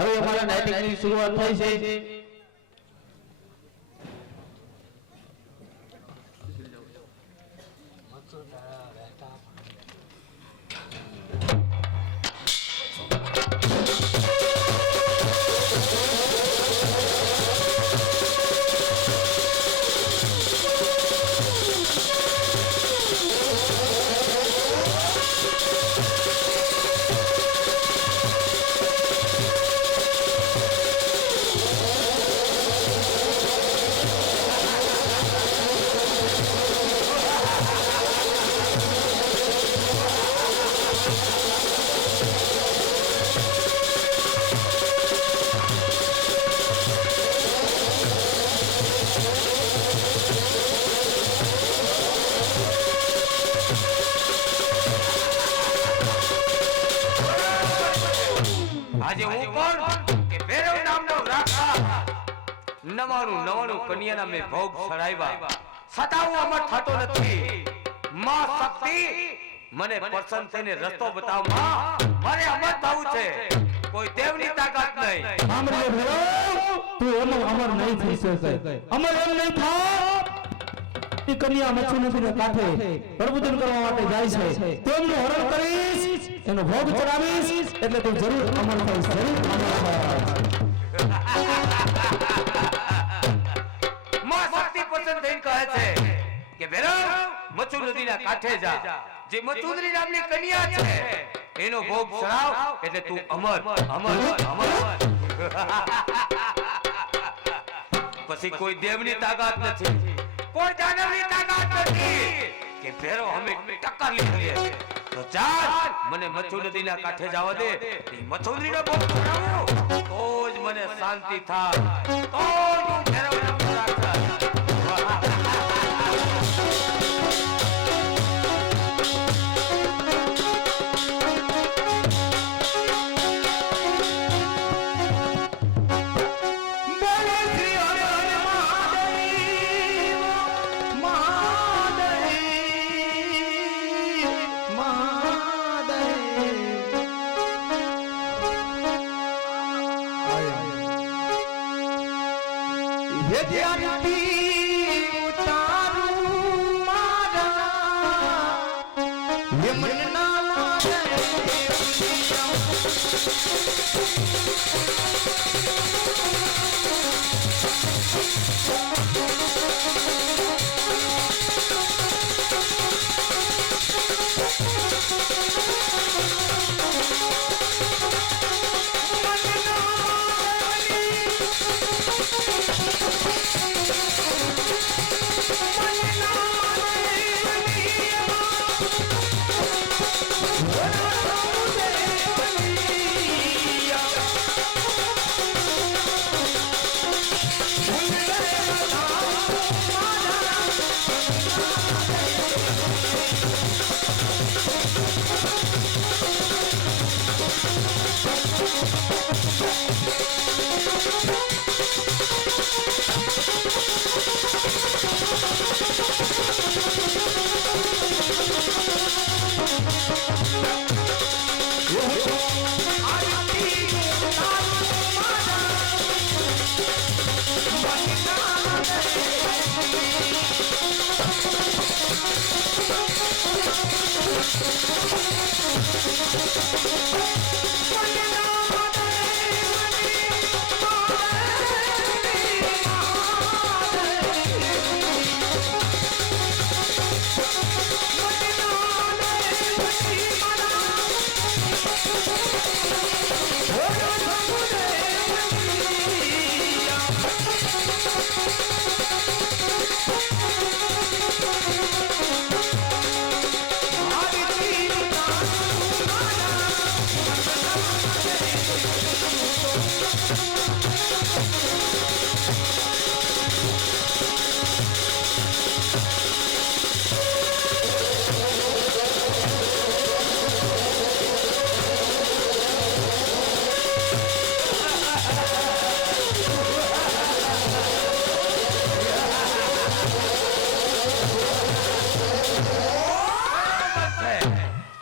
હવે અમારા નાઇટિંગની શરૂઆત થઈ છે। આજે હું કોણ કે ભૈરવ નામનો રાખા નવાણું કન્યાના મેં ભોગ ચડાવ્યા છતાં હું અમર થતો નથી। માં શક્તિ મને પસંદ થઈને રસ્તો બતાવ માં, મારે અમર થવું છે, કોઈ દેવની તાકાત નહીં। સાંભળે ભૈરવ, તું અમર નહીં થઈ શકે। અમર એમ નહીં થા કે કન્યા મચ્છુનદીના કાંઠે પ્રબોધન કરવા માટે જાય છે, તેમનું હરણ કરીશ, એનો ભોગ ચડાવીશ, એટલે તું જરૂર અમર થઈશ, જરૂર અમર થઈશ। માં શક્તિ પસંદ થઈને કહે છે કે ભૈરવ મચ્છુ નદીના કાંઠે જા, જે મચ્છુંદરી નામની કન્યા છે એનો ભોગ ચડાવ, એટલે તું અમર અમર અમર। પછી કોઈ દેવની તાકાત નથી, કોઈ દાનવની તાકાત નથી કે ભૈરવ અમે ટક્કર લઈએ। તો ચાલ મને મચ્છુ નદીના કાંઠે જવા દે, મચ્છુંદરીનો ભોગ ચડાવું તો જ મને શાંતિ થાય, તો જ હું ભૈરવ નામનો રાખા।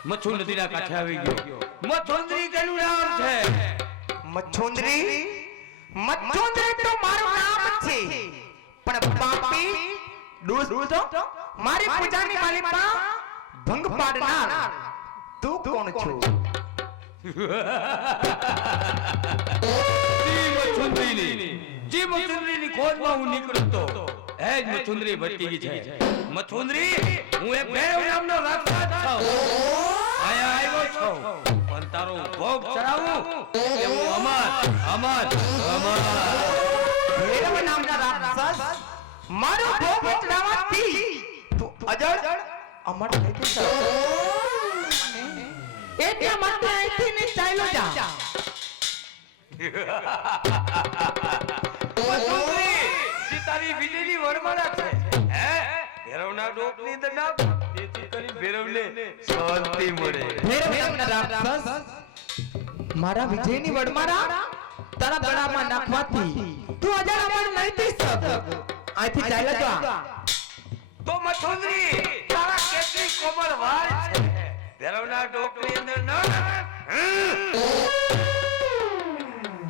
મચ્છુ નદીના કાંઠે આવી ગયો, મચ્છુંદરી તેનું નામ છે। મચ્છુંદરી મચ્છુંદરી તો મારું નામ છે, પણ પાપી દુષ્ટ મારી પૂજાની માલિકા ભંગ પાડનાર તું કોણ છો? જી મચુંદરીની ખોજમાં હું નીકળતો હે જ મચુંદરી ભટકી ગઈ છે. મચુંદરી હું એક ભૈરવ નામનો રાક્ષસ છું. આયા આવ્યો છું પણ તારો ભોગ ચડાવું કે હું અમર અમર અમર ભૈરવ નામના રાક્ષસ મારો ભોગ ચડાવવાથી તું અજળ અમર થઈ જશે. એટલા માટે અહીંથી ને ચાલ્યો જા. મચુંદરી સીતારી વિજયની વરમાળા છે હે ભૈરવના ડોકની અંદર નાખ તેથી કરી ભૈરવને શાંતિ મળે. ભૈરવ નામના રાક્ષસ મારા વિજયની વડમાળા તારા ગળામાં નાખવાથી તું અજળ અમર નહીં થઈ શક. અહીંથી ચાલ્યો જા. તો મચુંદરી તારા કેટલી કોમળ વાળ છે ભૈરવના ડોકની અંદર નાખ.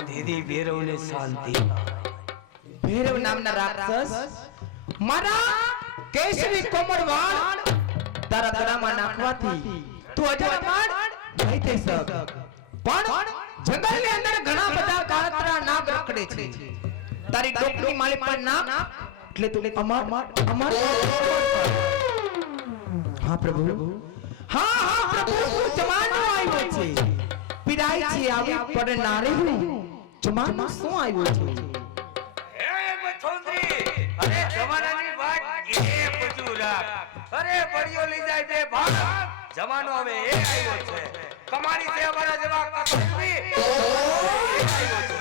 દીદી ભૈરવને શાંતિ. ભૈરવ નામના રાક્ષસ મારા કેસરી કોમળ વાળ તારા ગળામાં નાખવાથી તું અજળ અમર નહીં થઈ શક. પણ જંગલની અંદર ઘણા બધા કાળતરા નાગ રખડે છે. તારી ડોકની માલિક પર નાગ એટલે તું અમર અમર. હા પ્રભુ, હા પ્રભુ, તું જમાનો આવ્યો છે. પીડાય છે આવી પડનારે હું જમાનો શું આવ્યો છે? હે મચુંદરી અરે જમાનાની વાત એ પૂછું રાખ. અરે બળિયો લઈ જાય બે ભાગ જમાનો હવે એ આવ્યો છે. કમાણી છે અમારા જેવા કસબી આવ્યો છે.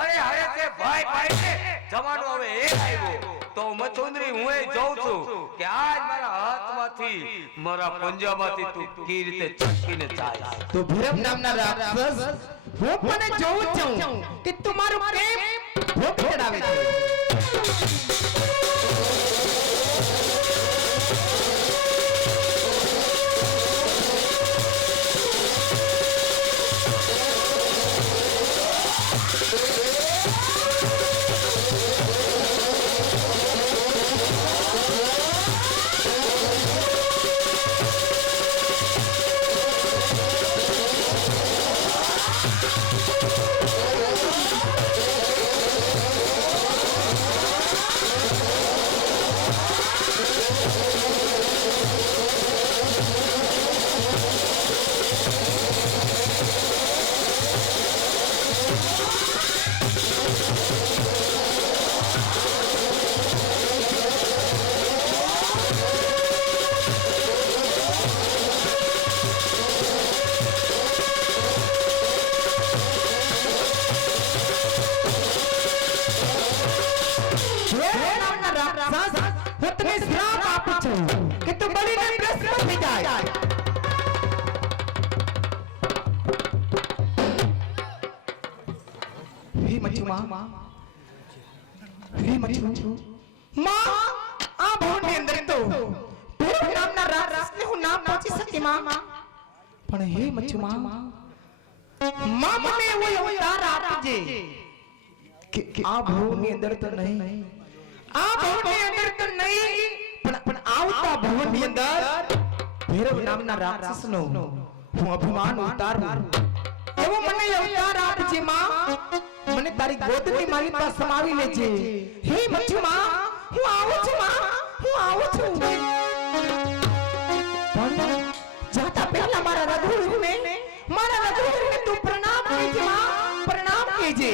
અરે હવે છે ભાઈ ભાઈ છે જમાનો હવે એ આવ્યો. તો મચુંદરી હું એ જોઉં છું કે આજ મારા હાથમાંથી મારા પંજામાંથી તું કઈ રીતે ચટકીને જાય. તો ભૈરવ નામના રાક્ષસ હું પણ જોઉં છું કે તું મારું પ્રેમ ભોગ ચડાવે છે. હું તને શ્રાપ આપું છું કે તું બળીને ભસ્મ થઈ જાય. હે મચ્છુમાં, હે મચ્છુ માં, આ ભવનની અંદર તો ભૈરવ નામના રાક્ષસને હું ના પહોંચી શકી માં. પણ હે મચ્છુમાં, માં મને એવો અવતાર આપજે કે આ ભવનની અંદર તો નહીં, આ ભવનની અંદર તો નહીં પણ આવતા ભવનની અંદર ભૈરવ નામના રાક્ષસનો હું અભિમાન ઉતારું એવો મને અવતાર આપજે માં. મને તારી ગોદની માલિકા સમાવી લેજે. હે મચ્છુ માં, હું આવું છું માં, હું આવું છું. પણ જાતા પહેલા મારા રઘુવીરને તું પ્રણામ કહેજે માં, પ્રણામ કહેજે.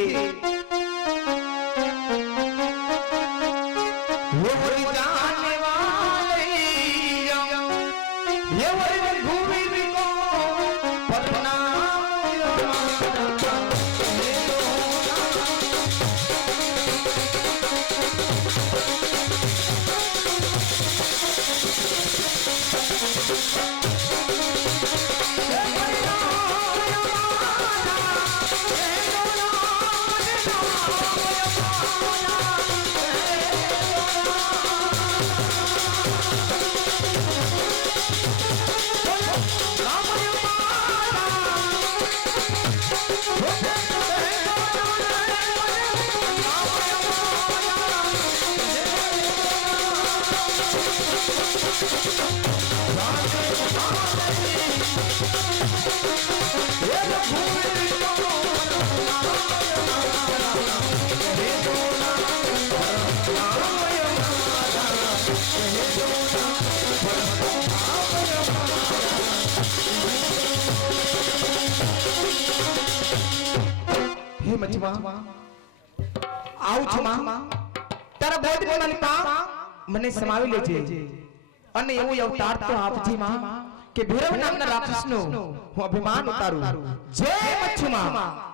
હે મચવા આવું છું માં તારા બોધની મનતા મને સમાવી લેજે અને એવું અવતાર તો આપજે માં કે ભૈરવ નામના રાક્ષસનો હું અભિમાન ઉતારું જય મચ્છુ માં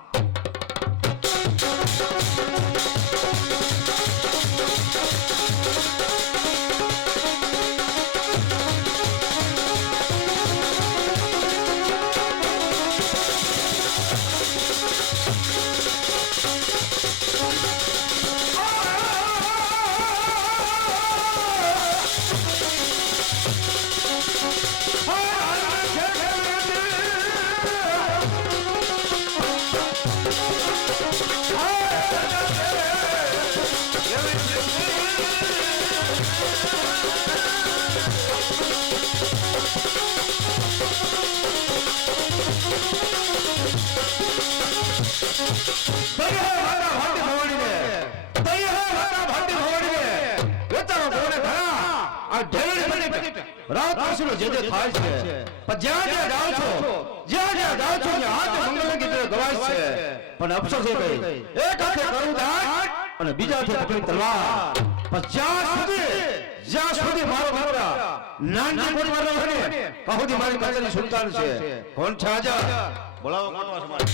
રાક્ષસનો જે થાય છે પણ જ્યાં જાઓ છો જ્યાં જાઓ છો ત્યાં આ મંગલ ગીત ગવાય છે પણ અફસોસ એ કઈ એક હાથે કરું દાન અને બીજા હાથે પકડી તલવાર પણ જ્યાં સુધી મારો મારા નાનજી પરિવારનો હોય ને ત્યાં સુધી મારી કાચની સુલતાન છે કોણ છે આજા બોલાવો કોટવા સમાજ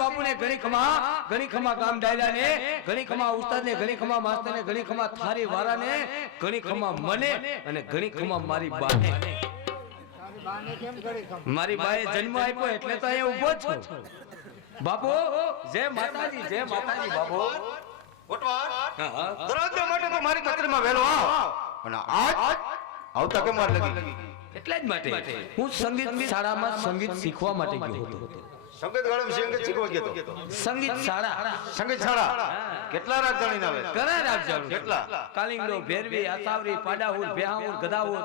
બાપુને ઘણી ખમા ગામ ડાયલા ને ઘણી ખમા ઉસ્તાદ ને ઘણી ખમા માસ્ટર ને ઘણી ખમા થારી વાળા ને ઘણી ખમા મને અને ઘણી ખમા મારી બાને મારી બાએ જન્મ આપ્યો એટલે તો અહીંયા ઊભો છું બાપુ જય માતાજી બાપુ દરવાજા માટે તો મારી કચેરીમાં વહેલો આવ અને આજ આવતા કેમ વાર લગી એટલા જ માટે હું સંગીત શાળામાં સંગીત શીખવા માટે ગયો હતો સંગીત ગાળામાં સંગીત શીખવા ગયો હતો સંગીત શાળા કેટલા રાગ જાણીને આવે ઘણા રાગ જાણું કેટલા કાલિંગડો ભેરવી આસાવરી પાડાહુર બેહાહુર ગદાહુર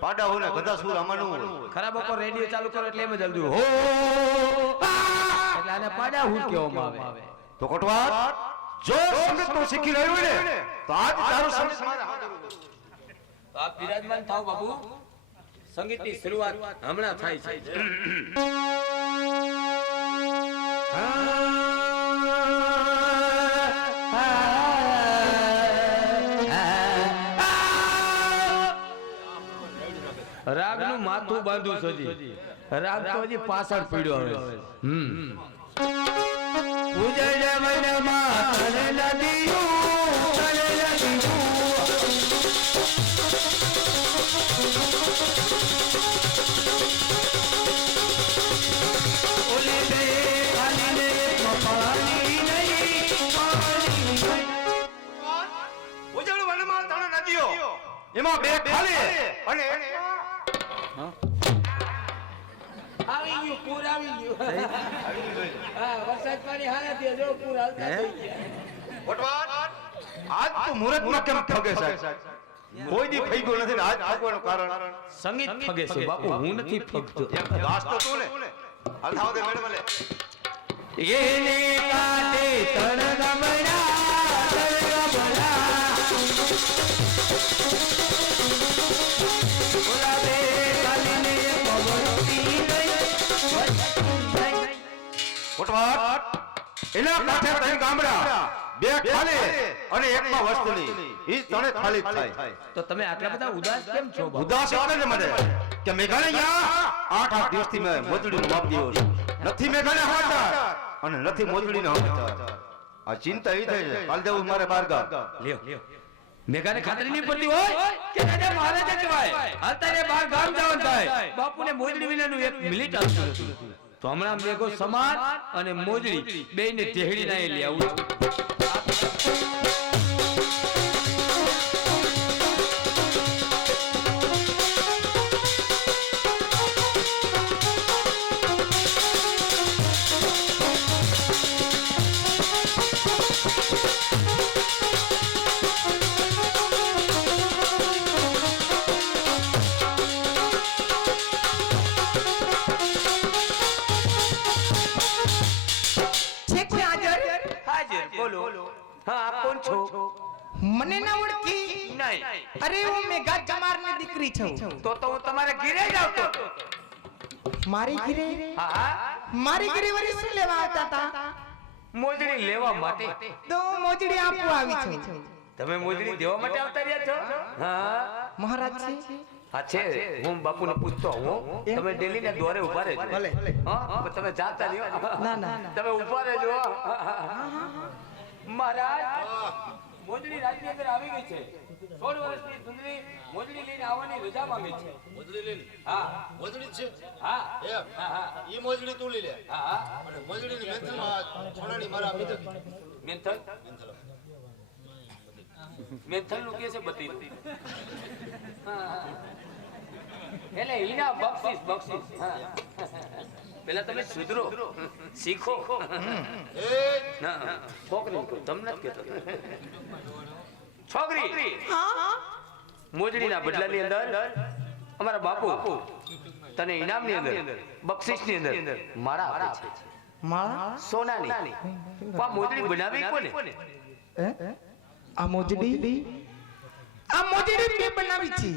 પાડા હોય ને ગદા સુર આમાંનું ખરાબ ઉપર રેડિયો ચાલુ કરો એટલે એમ જ હલતું હો એટલે આને પાડાહુર કહેવામાં આવે તો કોટવાર જો સંગીત તું શીખી રહ્યો ને તો આજ તારું સંગીત મારા હાથે તો આપ બિરાજમાન થાઓ બાબુ સંગીતની શરૂઆત હમણાં થાય છે રાગનું માથું બાંધું સજી રાગ તો હજી પાછળ પડ્યો હવે ઉજય જય મનમાં તને નદીયું તને નદીયું ઓલે બે આલીને મપાની નહીં પાણી નહીં ઉજળ વનમાં તણ નદીઓ એમાં બે ખાલી અને આવી ગયું પૂર આવી ગયું હા વરસાદ પાણી હારા દે જો પૂર હાલતા થઈ ગયા કોટવાર આજ તો મુહૂર્તમાં કેમ ફગે સાહેબ કોઈ દી ફઈ ગયો નથી ને આજ ફગવાનું કારણ સંગીત ફગે છે બાપુ હું નથી ફગતો દાસ તો તું ને હાલ થાવ દે મેડમ લે એને કાટે તણ ગમડા ઓલાવે કાલીને પવનતી નહીં કોટવાર એના કાંઠે ત્રણ ગામડા બે ખાલી અને એકમાં વસ્તુની ઈ ત્રણે ખાલી થાય તો તમે આટલા બધા ઉદાસ કેમ છો બાપુ ઉદાસ એટલે ને મને કે મેઘાણીયા 8 દિવસથી મેં મોજડીનું માપ દીધો છે નથી મેઘાણે હાતા અને નથી મોજડીને હાતા આ ચિંતા ઈ થઈ છે કાલ દેવું મારે બાર ગામ લ્યો મેઘાને ખાતરી નહીં પડતી હોય કે દાદા મહારાજ કહેવાય અત્યારે બાર ગામ જવાનું થાય બાપુને મોજડી વિનાનું એક મિનિટ આવતું નથી તો હમણાં મેઘો સમાન અને મોજડી બેયને ટેહડી ના લઈ આવું છું છે કોઈ હાજર હાજર બોલો હા કોણ છો મને ના ઓળખી નહીં અરે હું મેઘા ચમારની દીકરી છું તો હું તમારે ઘરે જ આવતો હતો. મારી ઘરે હા મારી ઘરે વળી શું લેવા આવતા હતા મોજડી લેવા માટે તો હું મોજડી આપવા આવી છું તમે મોજડી દેવા માટે આવતા રહ્યા છો હા મહારાજ છે હા છે હું બાપુને પૂછતો હું તમે ડેલી ને દોરે ઉભા રહેજો ભલે. હા પણ તમે જાતા રહ્યો ના, ના. તમે ઉભા રહેજો મહારાજ મોજડી રાજની અંદર આવી ગઈ છે 16 વર્ષની સુંદરી મોજડી લઈને આવવાની રજા માંગે છે મોજડી લઈને હા મોજડી જ છે હા એમ હા ઈ મોજડી તું લઈ લે હા અને મોજડીની મેથલમાં છોડાની મારા આપી દે મેન્થલ મેન્થલ નું કે છે બધી એટલે ઈના બક્ષિસ હા પેલા તમે સુધરો શીખો એ ના છોકરી તમને જ કહેતો છોકરી મોજડીના બદલાની અંદર અમારા બાપુ તને ઇનામની અંદર બક્ષિસની અંદર માળા આપે છે માળા સોનાની આ મોજડી બનાવી કોને આ મોજડી મેં બનાવી છે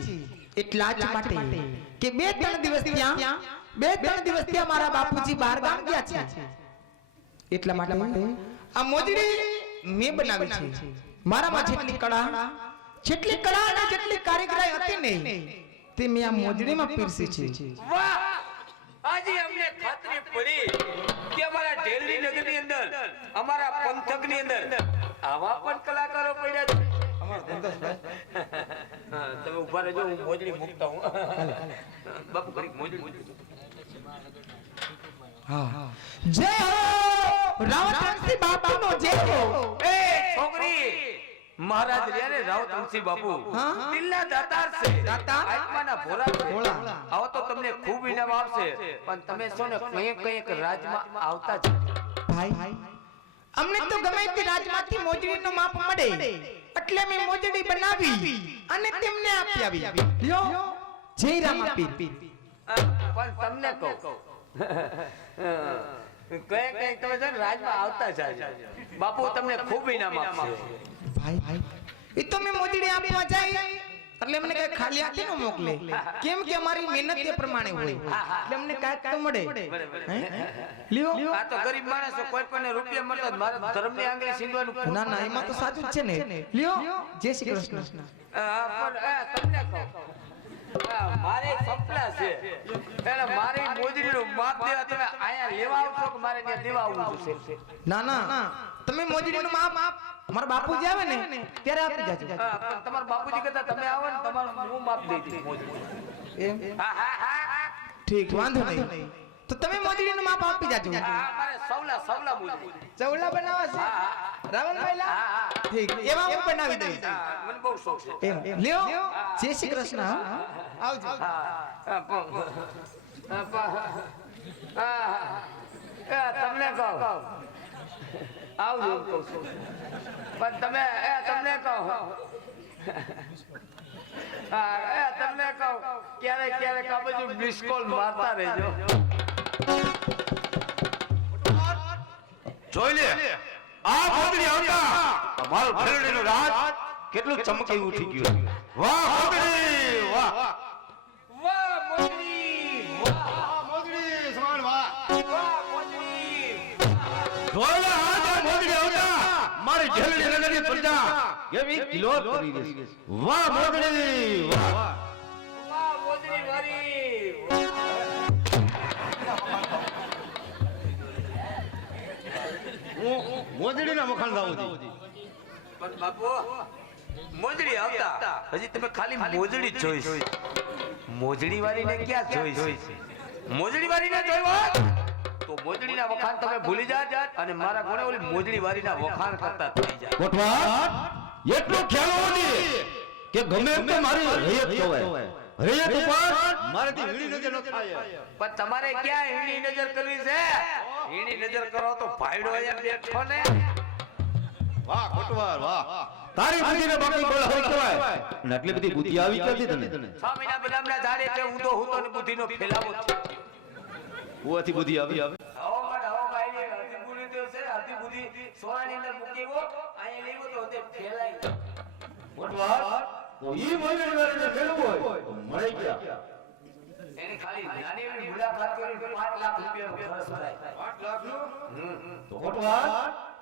એટલા જ માટે કે 2-3 દિવસ ત્યાં મારા બાપુજી બહાર ગામ ગયા છે એટલા માટે આ મોજડી મેં બનાવી છે મારામાં જેટલી કળા અને જેટલી કારીગરી હતી ને તે મેં આ મોજડીમાં પીરસી છે વાહ આજે અમને ખાતરી પડી કે અમારા ઢેલની નગરની અંદર અમારા પંથકની અંદર આવા પણ કલાકારો પડ્યા છે હા, તમે ઉભા રહેજો હું મોજડી મૂકતા હું બાપુ ઘડીક મોજડી હા જય હો રાવતવંશી બાપુનો જય હો એ છોકરી મહારાજ રહ્યા ને રાવતવંશી બાપુ હા? દિલના દાતાર છે દાતાર? આત્માના ભોળા છે ભોળા. આવો તો તમને ખૂબ ઇનામ આવશે પણ તમે છો ને કંઈક રાજમાં આવતા જ ભાઈ અમને તો ગમે તે રાજમાંથી મોજડીનો માપ મળે એટલે મેં મોજડી બનાવી અને તેમને આપી આવી લ્યો જય રામાપીર પણ તમને કહું કઈ તમે છે ને રાજમાં આવતા જાય બાપુ તમને ખૂબ ઇનામ આપશે ભાઈ એ તો મેં મોજડી આપવા જાય એટલે મને કઈ ખાલી હાથે ન મોકલે કેમ કે અમારી મહેનત એ પ્રમાણે હોય એટલે અમને કાંઈક તો મળે હે? લ્યો આ તો ગરીબ માણસો કોઈ પણ રૂપિયા મળતા જ મારા ધર્મની આંગળી સીંધવાનું ના ના એમાં તો સાચું જ છે ને લ્યો જય શ્રી કૃષ્ણ પણ તમને કહું મારે સપના છે એટલે મારી મોજડીનું માપ દેવા તમે અહીંયા લેવા આવશો કે મારે ત્યાં દેવા આવવું છે ના ના તમે મોજડીનું માપ મારા બાપુજી આવે ને ત્યારે આપી જાજો પણ તમારા બાપુજી કરતા તમે આવો ને તમારું હું માપ દઈ દઈશ મોજડી એમ હા હા હા ઠીક વાંધો નહીં તો તમે મોજડીનું માપ આપી જાજો હા મારે સવલા મોજડી ચવલા બનાવવા છે રાવણભાઈ લા હા હા ઠીક એવા હું બનાવી દઈશ હા, મને બહુ શોખ છે એમ લ્યો જય શ્રી કૃષ્ણ આવજો તમને કહો આવજો એમ કહું છું. પણ તમે તમને કહો તમને કહો ક્યારેક આ બધું મિસ કોલ મારતા રહેજો જોઈ લે આ મોજડી આવતા અમારો ફેરડીનો રાજ કેટલું ચમકી ઉઠી ગયું વાહ મોજડી વાહ વાહ મોજડી વાહ મોજડી સમાન વાહ વાહ મોજડી જોઈ લે આ જે મોજડી આવતા મારી ઢેલડી નગરની પ્રજા એવી કિલોર કરી દેશે વાહ મોજડી વાહ વાહ મોજડી વારી હું મોજડીના વખાણ ગાઉં છું પણ બાપુ મોજડી આવતા હજી તમે ખાલી મોજડી જ જોઈશ મોજડી વાળીને ક્યાં જોઈશ મોજડી વાળીને જોઈ હોત તો મોજડીના વખાણ તમે ભૂલી જાત અને મારા ઘોડે ઓલી મોજડી વાળીના વખાણ કરતા થઈ જાય કોટવા એટલો ખ્યાલ હોવો જોઈએ કે ગમે તે મારી રૈયત કહેવાય રૈયત ઉપર મારાથી વીણી નજર ન થાય પણ તમારે ક્યાં હીણી નજર કરવી છે હીણી નજર કરો તો ભાઈડો અહીંયા બેઠો ને વાહ કોટવાર વાહ તારી બુદ્ધિને બાકી બોલ હોય કહેવાય અને આટલી બધી બુદ્ધિ આવી ક્યાંથી તને 6 મહિના બદામના ઝાડ એટલે ઊંધો ને બુદ્ધિનો ફેલાવો છે ઓથી બુદ્ધિ આવી હવામાન આઈની અતિ બુદ્ધિ છે અતિ બુદ્ધિ સુધી સોનાની અંદર મૂકેવો અહીંયા લેવો તો તે ફેલાઈ કોટવાર તો ઈ મોજડી વાળીને ફેરવું હોય તો મળે ગયા એની ખાલી નાની એવી મુલાકાત કરી 5 લાખ રૂપિયાનો ખર્ચ થાય 5 લાખનો તો કોટવાર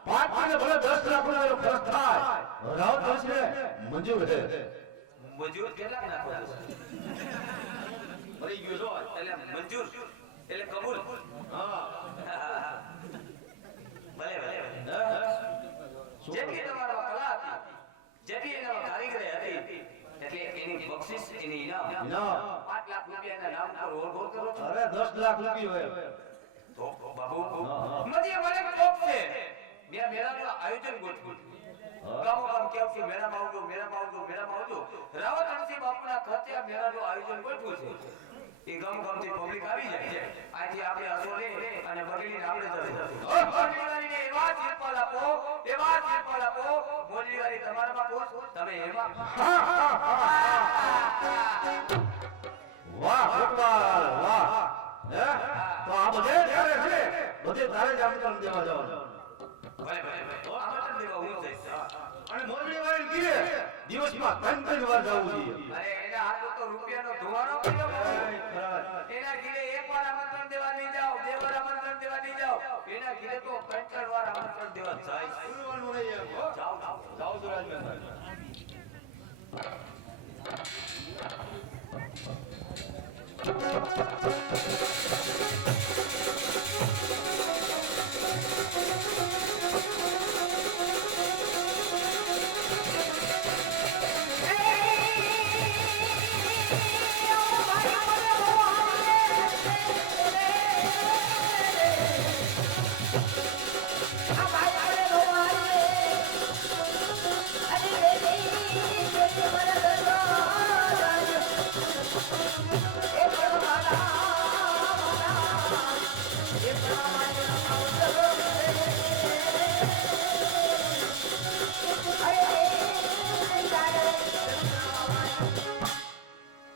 5 ને ભલે 10 લાખનો એનો ખર્ચ થાય રાવ તો છે મંજૂર છે મજૂર કેટલા નાખો મરી ગયો છો એટલે મંજૂર એટલે કબૂલ હા ભલે ભલે જેટલી તમારો કલા હતી જેટલી એના કારીગરી હતી એટલે એની બક્ષિસ એની ઇનામ ના 5 લાખ રૂપિયાના નામ પર ઓળખો કરો છો અરે 10 લાખ રૂપિયા હોય તો બાબુ મજે મને કોપ છે મેં મેળાનું આયોજન ગોઠવ્યું ગામ કેવું છે મેળામાં આવજો રાવત અણસી બાપુના ખર્ચે આ મેળાનું આયોજન ગોઠવ્યું છે એ ગામથી પબ્લિક આવી જાય આથી આપણે અસોરે અને બગડીને આપણે જશું મોજડીવાળીને એવા શિલ્પલ આપો મોજડીવાળી તમારામાં ખુશ તમે એમાં વાહ કોટવાર વાહ હે તો આ બધે ત્યારે છે બધે તારે જ આમંત્રણ દેવા જવાનું ભલે આમંત્રણ દેવા હું જઈશ અને મોજડી વાળી કીએ દિવસમાં 3 વાર જવું જોઈએ અરે એના હાથ તો રૂપિયાનો ધુવાડો કર્યો એના ઘરે એકવાર આમંત્રણ દેવા નહીં જાઓ બે વાર આમંત્રણ દેવા નહીં જાઓ એના ઘરે તો 3 વાર આમંત્રણ દેવા જાય બોલવાનું નહીં એમ હો. જાઓ જાઓ તો રાજમાં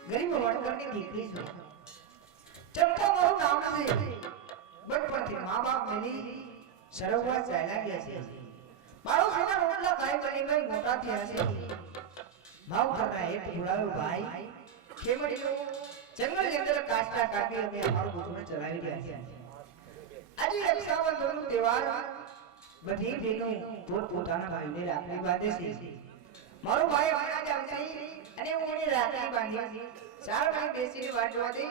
ગરીબ વડગરની દીકરી છું ચંપો મારું નામ છે બચપણથી મા બાપ મેલી સરવવા ચાલ્યા ગયા છે મારો સીના રોટલા ખાઈ બની મોટા થયા છે ભાવ કરતા એક જોડાયો ભાઈ ખેમડીનો જંગલ અંદર કાચના કાપી અમે અમારું ગુજરું ચલાવી રહ્યા છે આજે રક્ષાબંધનનો તહેવાર બધી બહેનો પોતાના ભાઈને રાખડી બાંધે છે મારો ભાઈ હમણાં જ આવશે અને હું એને રાખડી બાંધી 4 ભાઈ બેસીને વાંચવા દે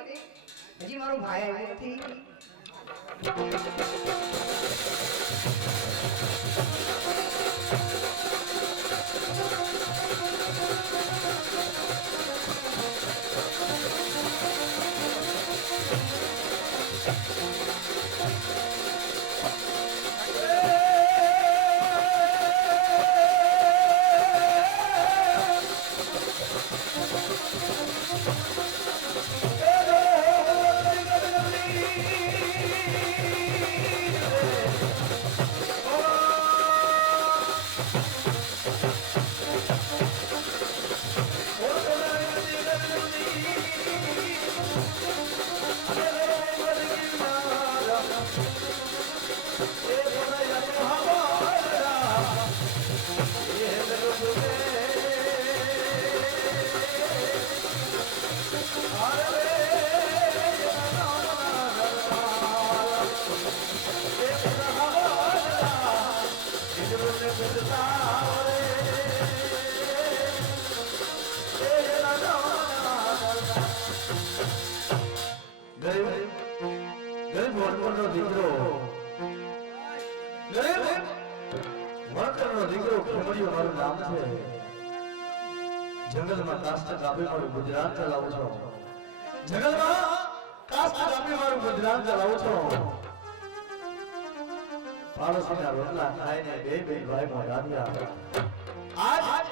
હજી મારો ભાઈ આવ્યો નથી ગરીબ વણકરનો દીકરો ગરીબ વણકરનો દીકરો ખેમડીયો મારું નામ છે જંગલમાં કાષ્ટ કાપી મારું ગુજરાન ચલાવું છું જંગલમાં કાષ્ટ કાપી મારું ગુજરાન ચલાવું છું પાડોશીના રોટલા ખાઈને બે ભાઈ મોઢા થયા આજ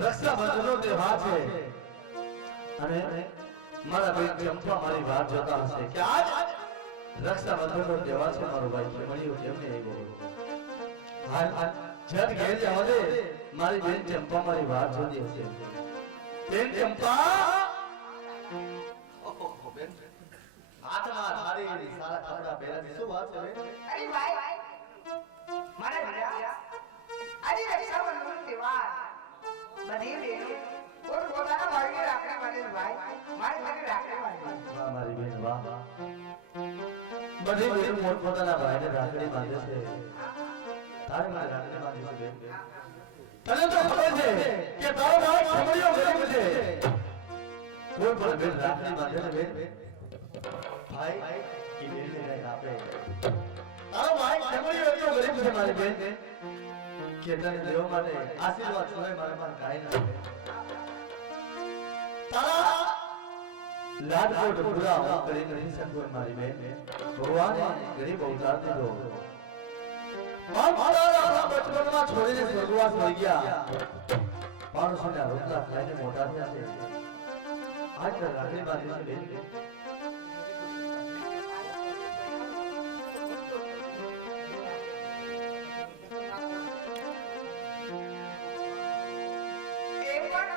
રક્ષાબંધનનો તહેવાર છે અને મારા બેન ચંપા મારી વાત જોતા હશે કે આજ રક્ષાબંધનનો તહેવાર છે મારો ભાઈ ખેમડીયો કેમને આવ્યો હાલ જટ ઘેર જવા દે મારી બેન ચંપા મારી વાત જોતી હશે બેન ચંપા હાથમાં થાળી સારા કપડા પહેરે શું વાત છે અરે ભાઈ મારા આજે રક્ષાબંધનનો તહેવાર બધી બહેનો પોતાના ભાઈને રાખડી બાંધે છે ભાઈ મારે તને રાખડી બાંધે વાહ મારી બેન વાહ બધી બેન પોતાના ભાઈને રાખડી બાંધે છે તારે મારે રાખડી બાંધી છે બેન તને તો ખબર છે કે તારો ભાઈ સમજ્યો ગરીબ છે કોઈ પણ બેન રાખડી બાંધે ને બેન ભાઈ કે બેનને કંઈક આપે તારો ભાઈ સમજ્યો એટલો ગરીબ છે મારી બેન કે તને દેવા માટે આશીર્વાદ સિવાય મારા પાસે કાંઈ નથી તારા લાડકોટ પૂરા હું કરી નથી શકું મારી બેન ભગવાને ગરીબ અવતાર દીધો મારા બચપનમાં છોડીને સ્વર્ગવાસ થઈ ગયા માણસોના રોટલા ખાઈને મોટા થયા છે આજ તક રાખડી બાંધી છે બેન એ પણ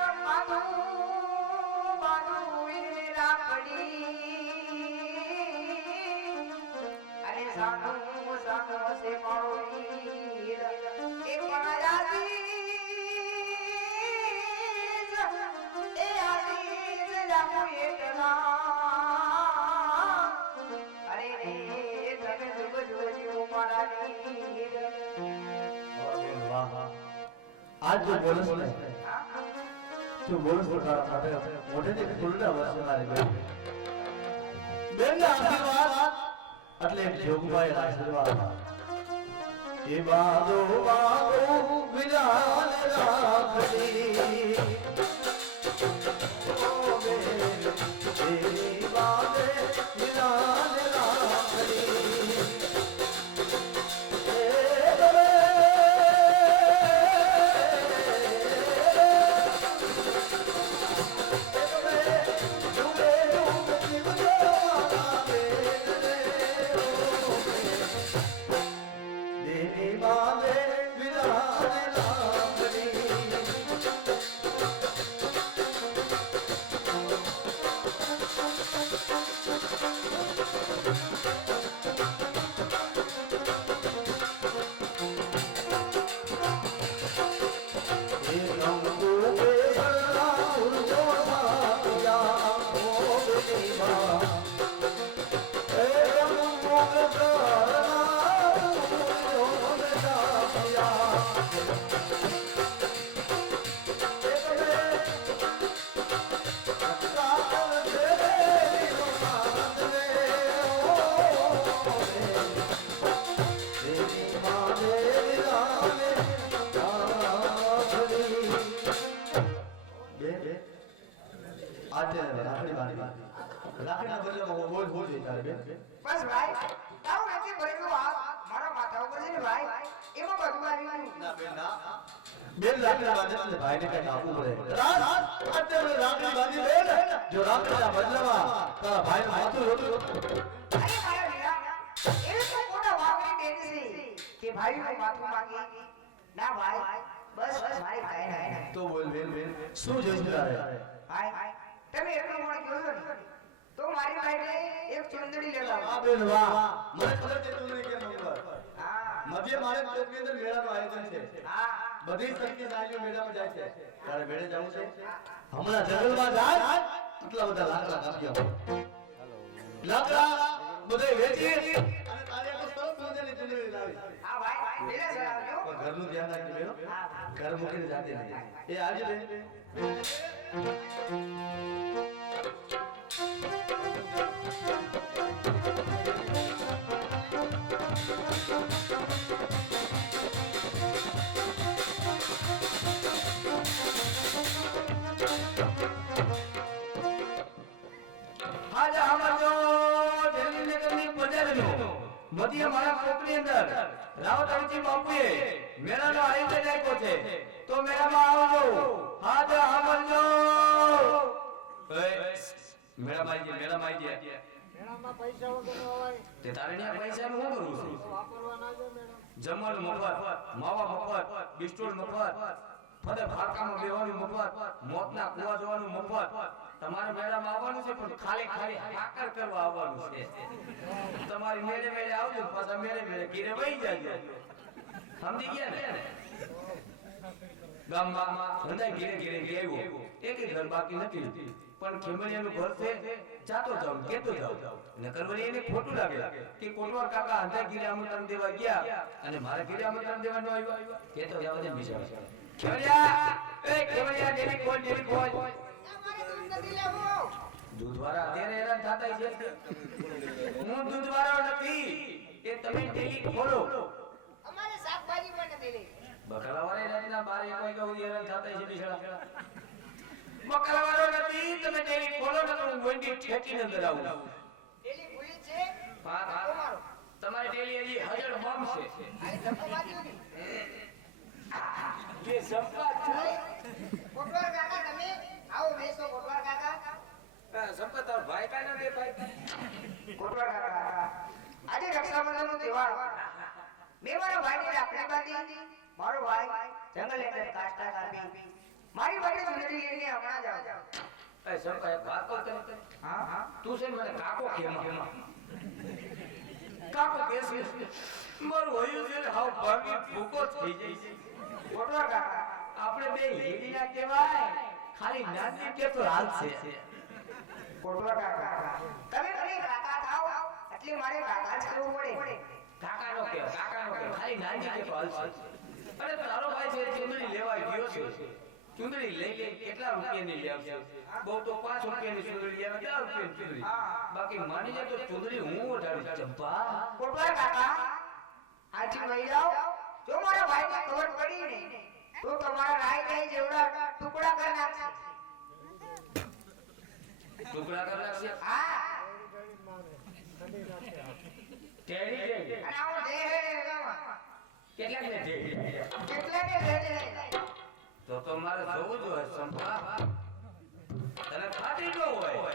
બાંધું એને રાખડી અને સાનું છે મારો વીર એ પણ આજીજ રાખું એટલા અરે રે તમે જુગ જોજો મારા વીર વાહ આજ જો બોલસ ને તું બોલસ તો તારા માટે મોઢેથી ફૂલના વર્ષે મારી બેન બેનના આશીર્વાદ એટલે જોગભાઈ આશીર્વાદ એ બાદો વિરાન રાખડી ઓ બેન એ બાદે વિરાન રાખડી એ દવે રાખડીના બદલામાં બોલ બોલ દે તારે બેન બસ ભાઈ તારું નથી ભરેલું હાથ મારા માથા ઉપર છે ને ભાઈ એમાં બધું આવી ગયું ના બેન ના બેન રાખડી બાંધે એટલે ભાઈને કઈ આપવું પડે અત્યારે રાખડી બાંધી દે ને જો રાખડીના બદલામાં તારા ભાઈનું માથું રોતું અરે મારા વીરા એ તો મોટા વાગની બેન છે કે ભાઈનું માથું માંગે ના ભાઈ બસ બસ મારી કાઈ ના તો બોલ બેન બેન શું જોઈશે તારે ભાઈ તમે એટલું મોડું કહો છો ને તો મારી ભાઈને એક ચુંદડી લેતા આ બેન વાહ મને ખબર છે તું કેમ નંબર હા મધ્ય માણેક ચોકની અંદર મેળાનું આયોજન છે હા બધી સંખ્યા સાહેબો મેળામાં જાય છે તારે મેળે જવું છે હમણાં જંગલમાં જાય આટલા બધા લાકડા કાપ્યા લાકડા બધે વેચી અને તારે આ સરસ મજાની ચૂંટણી લાવી હા ભાઈ મેલે ચડાવજો પણ ઘરનું ધ્યાન રાખજે બેનો ઘર મૂકીને જાતે નહીં એ આવજે બેન મધ્ય મારા કોપની અંદર રાવતરજી બાપુએ મેળાનો આયોજન આપ્યો છે તો મેળામાં આવજો હાજર આવજો મેળામાં આવી મેળામાં પૈસા વગર હોય તે તારે ત્યાં પૈસા નું શું કરવું છે વાપરવાના છે મેડમ જમવાનું મફત માવા મફત બિસ્ટોલ મફત ફરે ફારકામાં બેહવાનું મફત મોતના કુવા જોવાનું મફત તમારે મેળામાં આવવાનું છે પણ ખાલી ખાલી હાકર કરવા આવવાનું છે તમારી મેળે મેળે આવજો પાછા મેળે મેળે ઘીરે વહી જાજો સમજી ગયા ને ગામમાં ધંધા ઘેરે ઘેરે ગયો એકે ઘર બાકી નથી પણ ખેમણિયાનું ઘર છે જાતો જાઉં કેતો જાઉં ને કરવરી એને ખોટું લાગે કે કોટવા કાકા અંધા ઘેરે આમંત્રણ દેવા ગયા અને મારા ઘેરે આમંત્રણ દેવા ન આવ્યો કેતો જાવ દે બીજા ખેમણિયા એ ખેમણિયા દેવી કોણ અમારે દૂધ નથી લેવું. દૂધવાળા અત્યારે હેરાન થાતા છે હું દૂધવાળો નથી એ તમે ડેલી ખોલો અમારે શાકભાજી પણ નથી લેવી. બકરાવાળા રાતના 12 1 વાગ્યા સુધી હેરાન થાતા છે બિચારા બકરાવાળો નથી તમે ડેલી ખોલો ને હું ગોંડી ઠેકીને અંદર આવું ડેલી ભૂલી છે. હા તમારો. તમારી ડેલી હજી હજળ બમ છે આ ધક્કો વાગ્યો ને. કે સંપા કોટવાર કાકા તમે આવો બેસો કોટવાર કાકા. સંપા તાર ભાઈ કાના દે ભાઈ કોટવાર કાકા આજે રક્ષાબંધનનો તહેવાર મેં મારા ભાઈની રાખડી બાંધી. મારો ભાઈ જંગલ અંદર કાષ્ટા કાપી મારી માટે ચૂંટણી લઈને હમણાં જ આવજો. એ સંપા એક વાત કર હા તું છે મને કાકો કેમાં કાકો કેસ મારું હોયું છે હાવ ભાગી ભૂકો થઈ જાય છે કોટવાર કાકા આપણે બે હેડીના કહેવાય ખાલી નાની કે તો હાલ છે કોટવાર કાકા તમે મને કાકા થાઓ એટલે મારે કાકા જ કરવું પડે. કાકાનો કે ખાલી નાની કે તો હાલ છે અરે તારો ભાઈ છે ચુંદડી લેવા ગયો છે ચુંદડી લઈ કેટલા રૂપિયાની લે આવશે બહુ તો 5 રૂપિયાની ચુંદડી આવે 10 રૂપિયાની ચુંદડી બાકી માની જાય તો ચુંદડી હું ઓઢાડી ચંપા કોટવાર કાકા આથી વહી જાઓ. જો મારા ભાઈને ખબર પડી ને તો તમારા રાઈ જાય જેવડા ટુકડા કરી નાખશે. ટુકડા કર નાખશે હા ટેડી દે અને આવો દે કેટલા ને દે કેટલાને દે તો મારે જોવું જોઈએ સંપા તને ખાતી ન હોય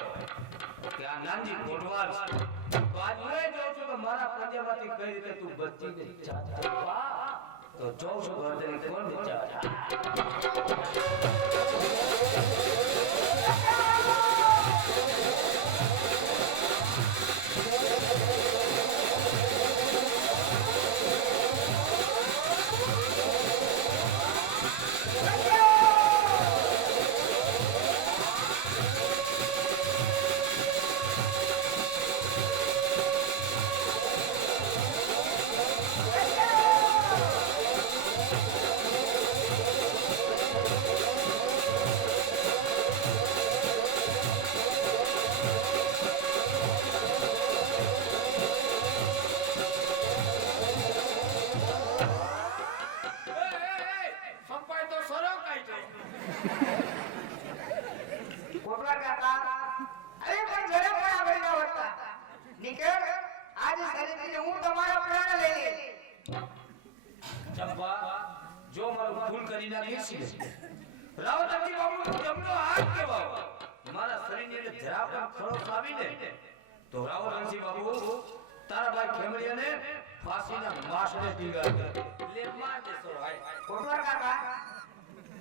કે આ નાની કોટવાર તો આજ હું જોઉં છું કે મારા પંજાબમાંથી કઈ રીતે તું બચી ગઈ ચંપા તો જોઉં છું ગરદન કોણ બચાવે સંપાય તો સરો કાઈ જાય કોટવાર કાકા અરે પણ જરા પણ આગળ ન વધતા. નીકળ આજે શરીરથી હું તમારા પ્રાણ લઈ લઈશ. ચંપા જો મારું ભૂલ કરી નાખીશ રાવતજી બાબુ જમણો હાથ કેવાવ મારા શરીરની અંદર જરા પણ ખરોચ આવીને તો રાવતજી બાબુ તારા ભાઈ ખેમડિયાને ફાંસીના માસને ટીંગાડ લે માર દેસો ભાઈ કોટવાર કાકા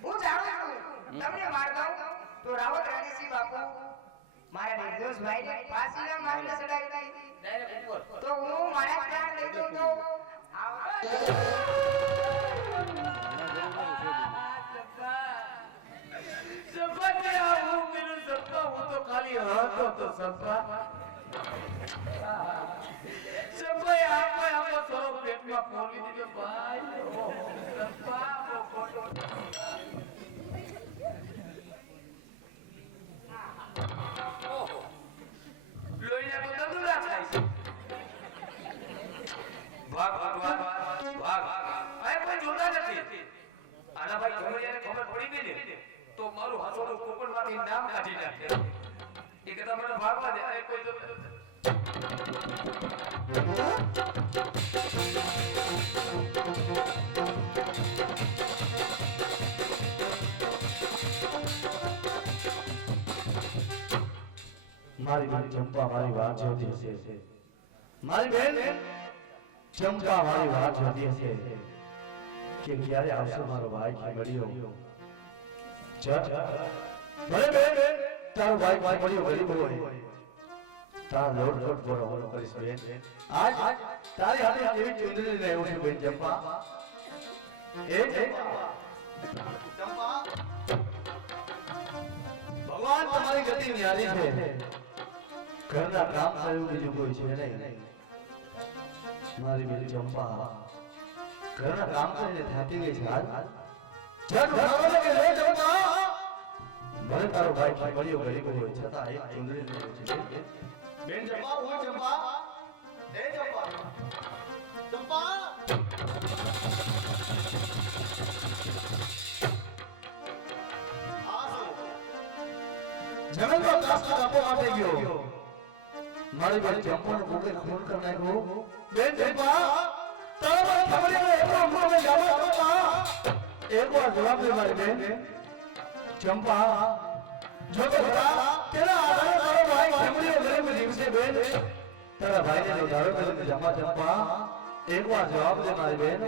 હું જાણું છું તમને મારતા હું તો રાવત રાણીસિંહ બાપુ મારા નિર્દોષ ભાઈને ફાંસીના મારને ચડાવી દીધી. ડાયરેક્ટ ઉપર તો હું મારા પ્રાણ લઈ દઉં તો સંપા આવું મેરું સંપા હું તો ખાલી હતો તો સંપા સંપા આખો સરો પેટમાં પોલી દીધો ભાઈ સંપા ફોટો લોહીના તો દદુરા થાય છે ભાગ આ કોઈ જોતા નથી આના ભાઈ ખેમડિયાને ખબર પડી ગઈ ને તો મારું હાસોડું કોકણમાંથી નામ કાઢી નાખે એ કે તમને ભાગવા દે અરે કોઈ તો મારી બેન ચંપા મારી વાત જોતી હશે મારી બેન ચંપા મારી વાત જોતી હશે કે ક્યારે આવશે મારો ભાઈ ખેમડિયો ભલે બેન તારો ભાઈ ખેમડિયો ગરીબ હોય તારા લોટ બોલો કરીશ બેન આજ તારી હાથે કેવી ચુંદડી લેવું છે બેન ચંપા એ ચંપા ની ન્યારી છે ઘરના કામ થયું બીજું કોઈ છે નહીં મારી બેન ચંપા ઘરના કામ કરીને થાકી ગઈ છે હાલ જટ ઉઠાવો ને કે લે ચંપા ભલે તારો ભાઈ પડ્યો ગરીબ હોય છતાં એક ચુંદડી લેવો છે બેન ચંપા ઓ ચંપા એ ચંપા ચંપા જમીન પર કાસ્ટ આપો માટે ગયો મારી બેન ચંપાનો કોકે ખૂન કરી નાખ્યો બેન ચંપા તારા ખબરે એટલો મોમે જાવા ચંપા એકવાર જવાબ દે મારી બેન ચંપા જો કે તેરા આધારે તારો ભાઈ ખેમડીઓ ગરીબ દિવસે બેન તારા ભાઈને ઉધારો કરીને જમા ચંપા એકવાર જવાબ દે મારી બેન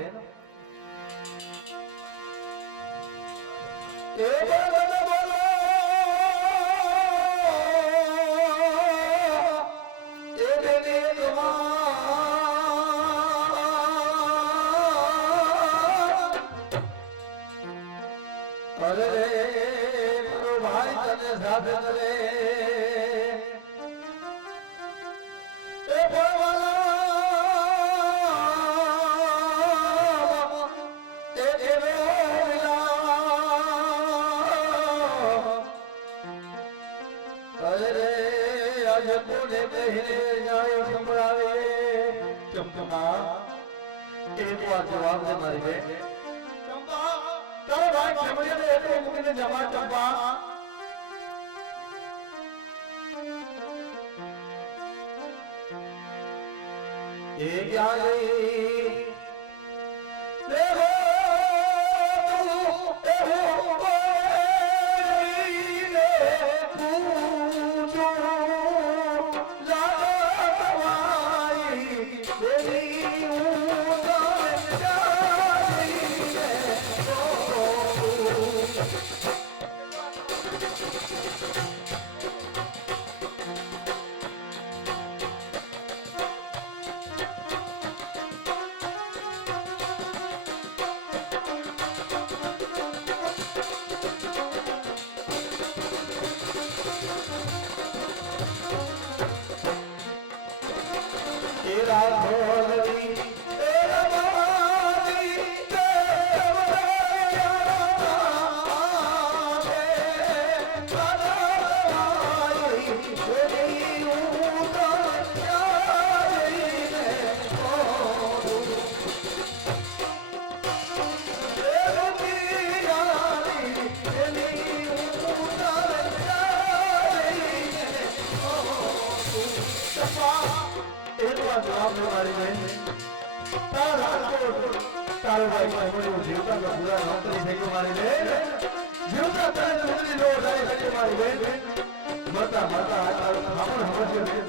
એકવાર મને બોલો એ બેને અરે રે મારો ભાઈ તને સાથે કરે એ ભગવાન એ દેવો અરે રે આજે કોને કહીને જાય સંભળાવે ચંપા એક વાર જવાબ દે મારી બેન ચંપા તારો ભાઈ ખેમડીને એટલો મૂકીને જમા ચંપા એ ક્યાં ગઈ દેવો તું એવો કોઈને પૂછો લાગવાઈ દેવી ઉતાર જાઈને તેરા ભોળવી તેરા મારી જવાબ દે મારી બેન તારો ભાઈ ખેમડીઓ જીવતા તો પૂરા ન કરી શક્યો મારી બેન જીવતા તને જલ્દી નો ઉઠાઈ શકે મારી બેન મરતા મરતા આ તારો ખામણ સમજ્યો બેન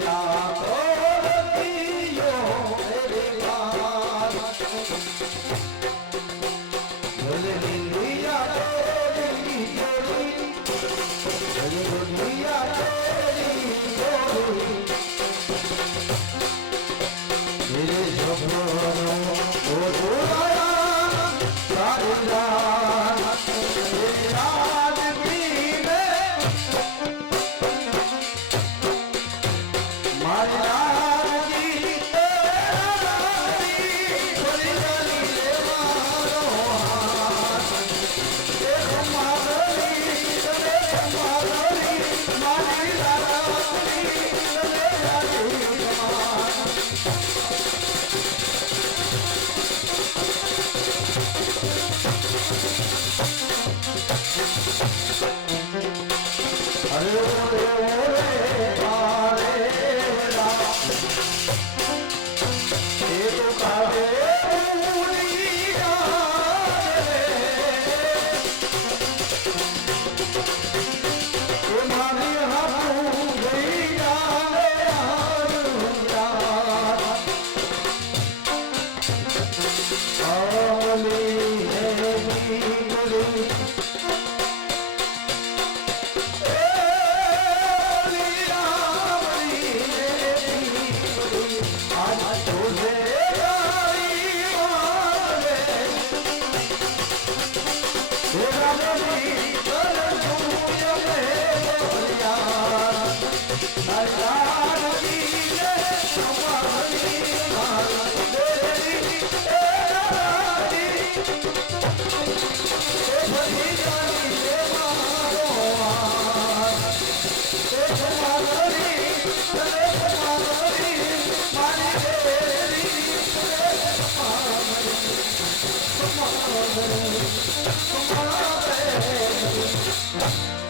રાજ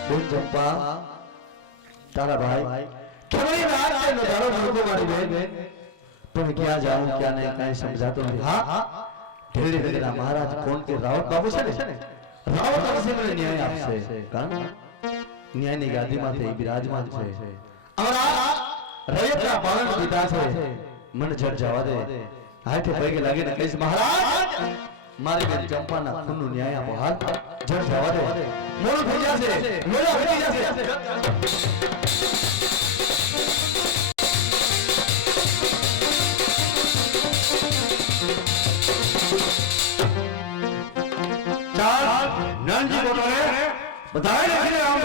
બેન ચંપા તારા ભાઈ કેવળી રાત છે નો ધારો નતો મારી બેન પણ ક્યાં જાઉં ક્યાં નહીં કાંઈ સમજાતો નથી હા ઢેરી ઢેરીના મહારાજ કોણ કે રાવત બાબુ છે ને રાવત અવશ્ય મને ન્યાય આપશે કારણ ન્યાયની ગાદીમાંથી બિરાજમાન છે અમારા રયતના પાલન પિતા છે મને જડ જવા દે હાથે પગે લાગીને કહીશ મહારાજ મારી બેન ચંપાના ખૂનનો ન્યાય આપો હાલ જડ જવા દે મોડું થઈ જશે મોડા થઈ જશે ચાલ નાનજી બોટોને બધાય લખીને આમ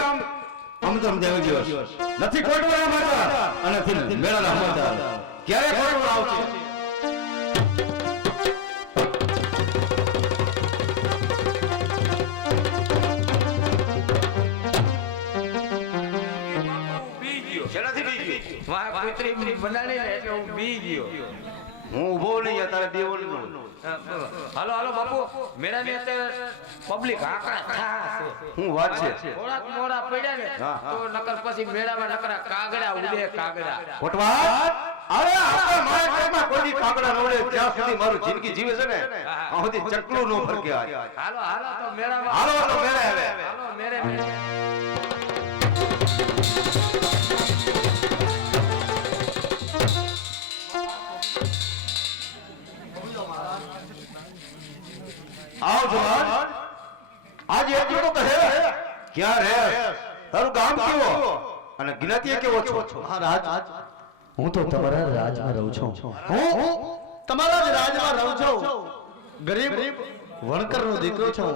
આમ દેવ દિવસ નથી કોટવાળા માતા અને નથી મેળાના માતા ક્યારે કોટવાળા આવશે હું ઉભો નહીં તારે દેવોનું હાલો હાલો બાપુ મેળાની અત્યારે પબ્લિક હું વાત છે થોડાક મોડા પડ્યા ને તો નકર પછી મેળામાં નકરા કાગડા ઉડે કાગડા કોટવા અરે આપણે મારા ઘરમાં કોઈ કાગડા રોડે જ્યાં સુધી મારું જિંદગી જીવે છે ને આ સુધી ચકલું નો ફરકે હાલો હાલો તો મેળામાં હાલો તો મેળે હવે હાલો મેળે મેળે આવ જવાન આજે એટલું તો કહે ક્યાં રહે તારું ગામ કેવો અને જ્ઞાતિએ કેવો છો મહારાજ હું તો તમારા રાજમાં રહું છું હું તમારા જ રાજમાં રહું છું ગરીબ વણકરનો દીકરો છું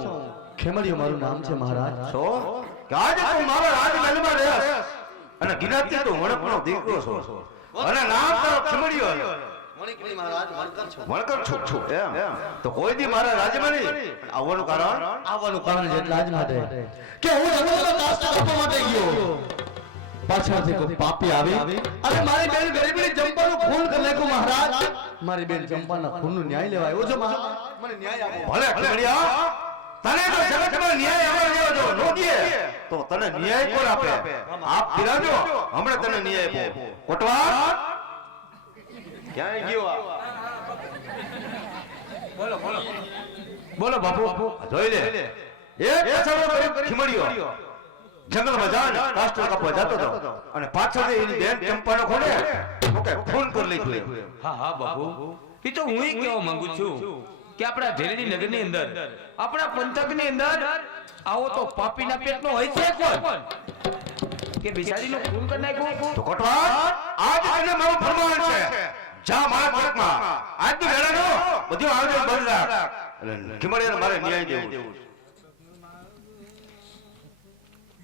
ખેમડીયો મારું નામ છે મહારાજ છો કે આજે તું મારા રાજમહેલમાં રહેસ અને જ્ઞાતિ તો વણકનો દીકરો છો અને નામ તારો ખેમડીયો વણકર છું એમ તો કોઈ દી મારા રાજ્યમાં નહીં આવવાનું કારણ એટલા જ માટે કે હું જંગલમાં કાસ્ટ કાપવા માટે ગયો પાછળથી કોઈ પાપી આવી અને મારી બેન ગરીબની ચંપાનું ખૂન કરી નાખ્યું મહારાજ મારી બેન ચંપાના ખૂનનો ન્યાય લેવા આવ્યો છો મહારાજ મને ન્યાય આપો ભલે ખેમડીયા તને તો જગતમાં ન્યાય અમારે લેવો જો નો દે તો તને ન્યાય કોણ આપે આપ બિરાજો હમણાં તને ન્યાય આપો કોટવા ક્યાં ગયો બોલો બોલો બોલો બાપુ જોઈ લે એક પછાડો કરી ખીમડીયો જંગલમાં જાન કાસ્ટર કાપવા જતો હતો અને પાછળથી એની બેન ચંપાનો ખોલે તો કે ફોન કરી લીધું હા હા બાપુ એ તો હું કહેવા માંગુ છું કે આપણા ધેરડી નગરની અંદર આપણા પંથકની અંદર આવો તો પાપીના પેટનો હોય છે કોણ કે બિચારીનો ખૂન કરી નાખ્યો તો કોટવા આજ તને મારું ફરમાન છે જા મારા કોર્ટમાં આજ તો વેળાનો બધું આયોજન બંધ રાખ એટલે ખીમડીયાને મારે ન્યાય દેવું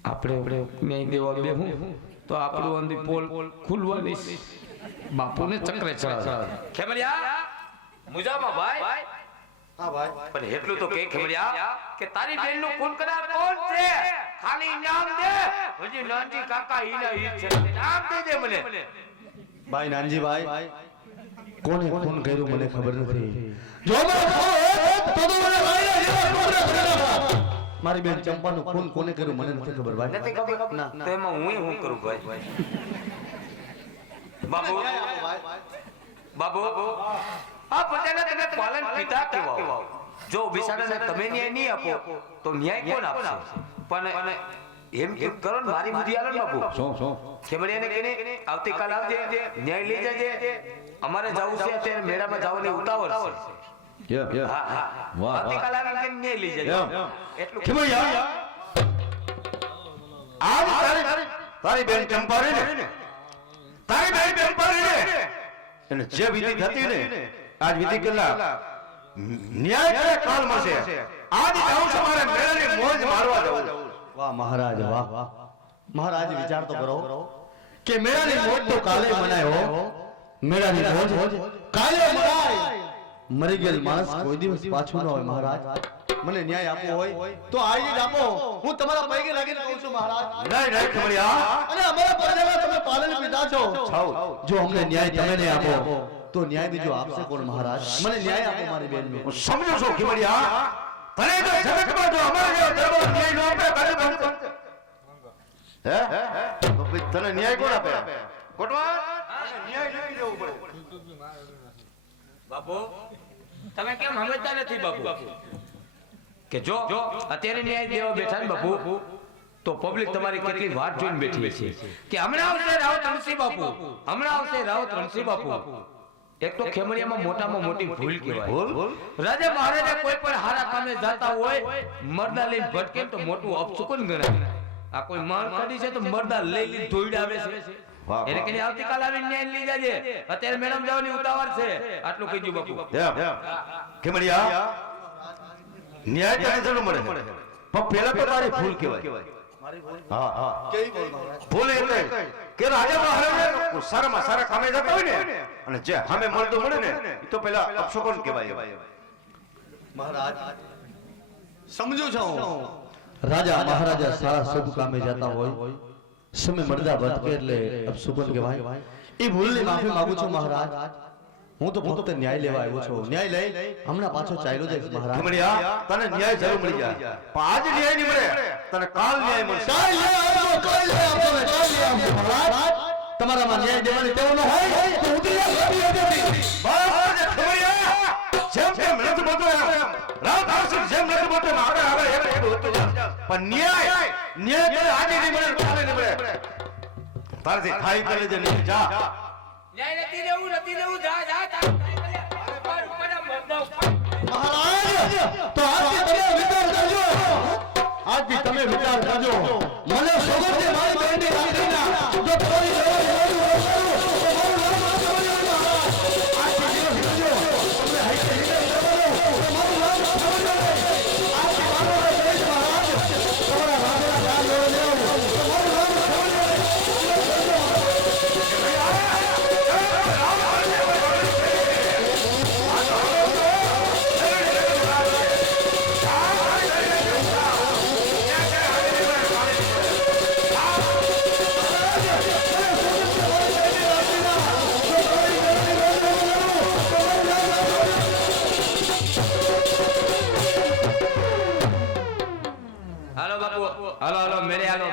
આપણે ન્યાય દેવા બેહું તો આપણું અંધી પોલ ખુલવાની બાપુને ચક્રે ચડાવે ખેમરિયા મુજામાં ભાઈ હા ભાઈ પણ એટલું તો કે ખેમરિયા કે તારી બેનનું ખૂન કરાર કોણ છે ખાલી નામ દે હજી નાનજી કાકા ઈના ઈ છે નામ દે મને ભાઈ નાનજી ભાઈ કોને ખૂન કર્યું મને ખબર નથી જો મારી બેન ચંપાનું ખૂન કોને કર્યું મને નથી ખબર ભાઈ નથી ખબર ના તો એમાં હું કરું ભાઈ બાબુ બાબુ આ બધાને તમે પાલન પિતા કહેવાઓ જો બિચારાને તમે ન્યાય નહીં આપો તો ન્યાય કોણ આપશે પણ એમ કે કરો ને મારી બુદ્ધિ આલો બાબુ ખેમડિયાને કહીને આવતીકાલ આવજે ન્યાય લઈ જજે અમારે જવું છે અત્યારે મેળામાં જવાની ઉતાવળ છે હા હા વાહ, આવતીકાલે આવીને કેમ ન્યાય લઈ જજો એટલું ખીમૈયા આજ તારી બેન ચંપારી ને તારી બેન ચંપારી ને એને જે વિધિ થતી ને આજ વિધિ કેટલા ન્યાય કરે કાલ મળશે આજ જાઉં છું મારે મેળાની મોજ મારવા જવું વાહ મહારાજ વાહ મહારાજ વિચાર તો કરો કે મેળાની મોજ તો કાલે મનાયો મેળાની મોજ કાલે મનાય મરી ગયેલ માણસ કોઈ દિવસ પાછું ન હોય મહારાજ મને ન્યાય આપવો હોય તો આજે જ આપો હું તમારા પૈકે લાગીને કહું છું મહારાજ નહીં ખમરિયા અને અમારા પરદેવા તમે પાલન પિતા છો જો અમને ન્યાય તમે નહીં આપો તો ન્યાય બીજો આપશે કોણ મહારાજ મને ન્યાય આપો મારી બેનનો હું સમજો છું ખમરિયા તને તો જગતમાં જો અમારે જેવો દરબાર ન્યાય ન આપે કાલે બનશે હે તો પછી તને ન્યાય કોણ આપે કોટવા ન્યાય જોઈ દેવું પડે બાપુ તમે કેમ સમજતા નથી બાપુ કે જો અત્યારે ન્યાય દેવા બેઠા ને બાપુ તો પબ્લિક તમારી કેટલી વાત જોઈને બેઠી છે કે હમણાં આવશે રાવત રણસિંહ બાપુ હમણાં આવશે રાવત રણસિંહ બાપુ એક તો ખેમરિયામાં મોટામાં મોટી ભૂલ કહેવાય રાજા મહારાજા કોઈ પણ હારા કામે જાતા હોય મરદા લઈને ભટકે તો મોટું અપશુકન ગણાય આ કોઈ માર કાઢી છે તો મરદા લઈ લઈને દોડાવે છે એને કે આવતીકાલ આવીને ન્યાય લઈ જાજે અત્યારે મેડમ જવાની ઉતાવળ છે આટલું કહી દઉં બાપુ ખેમરિયા ન્યાય તને જરૂર મળે પણ પેલા તો તારી ભૂલ કહેવાય હા હા કેવી બોલ મહારાજ ભૂલ એટલે કે રાજા મહારાજા સારામાં સારા કામે જતા હોય ને અને જે સામે મળતું મળે ને એ તો પેલા અપશુકન કહેવાય મહારાજ સમજુ છું રાજા મહારાજા સારા શુભ કામે જતા હોય સમય મરદા ભટકે એટલે અપશુકન કહેવાય એ ભૂલની માફી માંગુ છું મહારાજ હું તો ફક્ત ન્યાય લેવા આવ્યો છું ન્યાય લઈ હમણાં પાછો ચાલ્યો જઈશ મહારાજ ખેમરિયા તને ન્યાય જરૂર મળી જાય પણ આજ ન્યાય નહીં મળે તને કાલ ન્યાય મળશે કાલ લઈ આવજો મહારાજ તમારામાં ન્યાય દેવાની ટેવ ન હોય તો ઉતરી બસ ખેમરિયા જેમ જેમ રથ બોતો એમ રાત આવશે જેમ રથ બોતો આગળ આગળ એક હોતું જાય પણ ન્યાય આજે નહીં મળે કાલે નહીં મળે તારથી ખાઈ કરી લેજે નહીં જા ન્યાય નથી લેવું જા મહારાજ તો આજથી તમે વિચાર કરજો મને સોગંદ છે મારી બેનની રાખડીના જો તમારી હાલો મેળે હાલો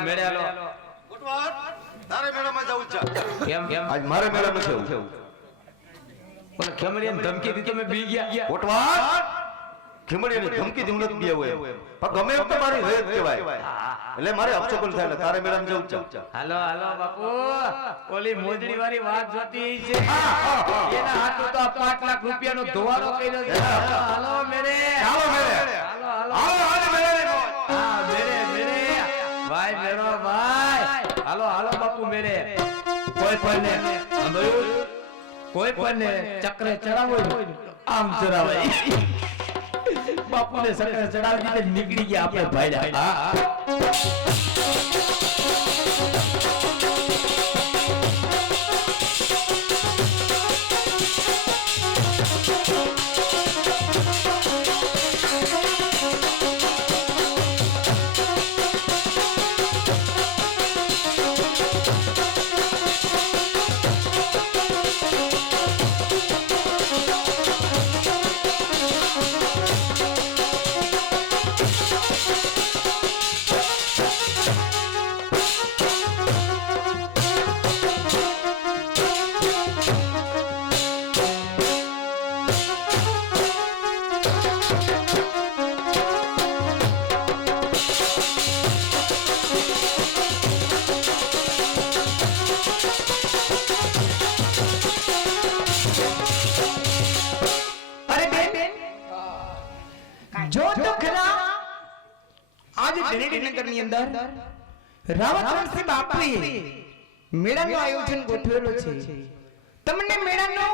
તારે મેળામાં જવું છે કેમ આજ મારે મેળામાં જવું પણ ખેમરિયાને ધમકી દીધી તમે બી ગયા કોટવા ખેમડિયાની ધમકી દીધું નથી બે હોય પણ ગમે એમ તો મારી રેત કહેવાય એટલે મારે અપશુકન થાય એટલે તારે મેળામાં જવું છે હાલો બાપુ ઓલી મોજડી વાળી વાત જોતી છે એના હાથો તો 5 લાખ રૂપિયાનો ધોવાળો કર્યો છે હાલો મેરે ચાલો મેળે હાલો હાલો મેળે હા મેરે ભાઈ મેરો ભાઈ હાલો બાપુ મેરે કોઈ પણ ને ચક્રે ચડાવો આમ ચડાવાય બાપુને ચક્રે ચડાવી દીધે નીકળી ગયા આપણે ભાઈ હા જો તો ખરા આજ જનેડી નગરની અંદર રાવત રણસિંહ બાપુએ મેળાનું આયોજન ગોઠવેલું છે. તમને મેળાનું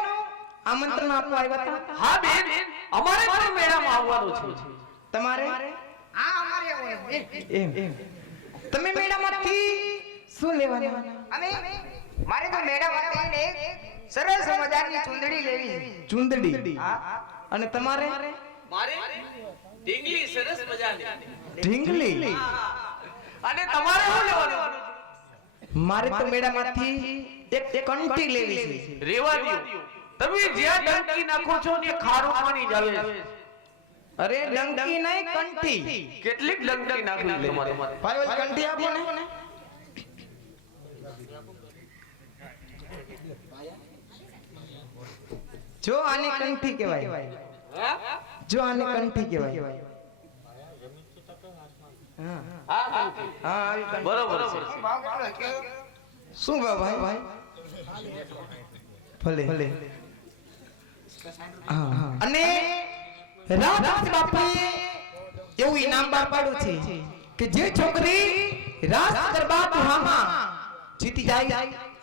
આમંત્રણ આપવા આવ્યા હતા? હા બેન, અમારે પણ મેળામાં આવવાનું છે. તમારે આ અમારે હોય એમ તમે મેળામાંથી શું લેવાના? અમે મારે તો મેડમ હતી ને સરસ મજાની ચુંદડી લેવી છે. ચુંદડી. અને તમારે મારે ઢીંગલી સરસ મજાની. ઢીંગલી. અને તમારે શું લેવાનું? મારે તો મેળામાંથી એક કંઠી લેવી છે. રેવા દ્યો. તમે જ્યાં ડંકી નાખો છો ને ખારું પાણી જ આવે છે. અરે ડંકી નહીં, કંઠી. કેટલીક ડંકી નાખવી તમારે? ભાઈ ઓલી કંઠી આપો ને. જો આને કંઠી કહેવાય. જો આને કંઠી કહેવાય. હા હા, આવી કંઠી. બરોબર છે. ભાવ કેટલો છે? શું ભાઈ? ભલે. હા. અને રાવત બાપુએ એવું ઇનામ બહાર પાડ્યું છે કે જે છોકરી રાસ ગરબા દુહામાં જીતી જાય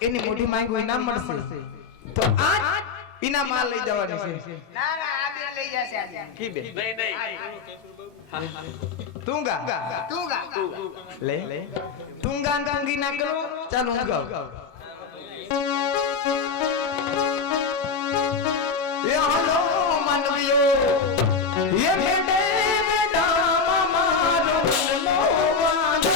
એની મોટી માંગો ઇનામ મળશે. તો આ ઇનામ આ લઈ જવાની છે. ના ના આ બે લઈ જશે આજે. કી બે? નહીં. તુંગા. તું ગા લે. તુંગા ને તુંગી ના કરો. ચાલો હું ગાઉં. એ હાલો માનવીઓ, એ મેડે મેડામાં મારો મનનો વાલો.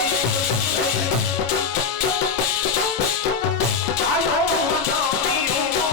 હાલો માનવીઓ,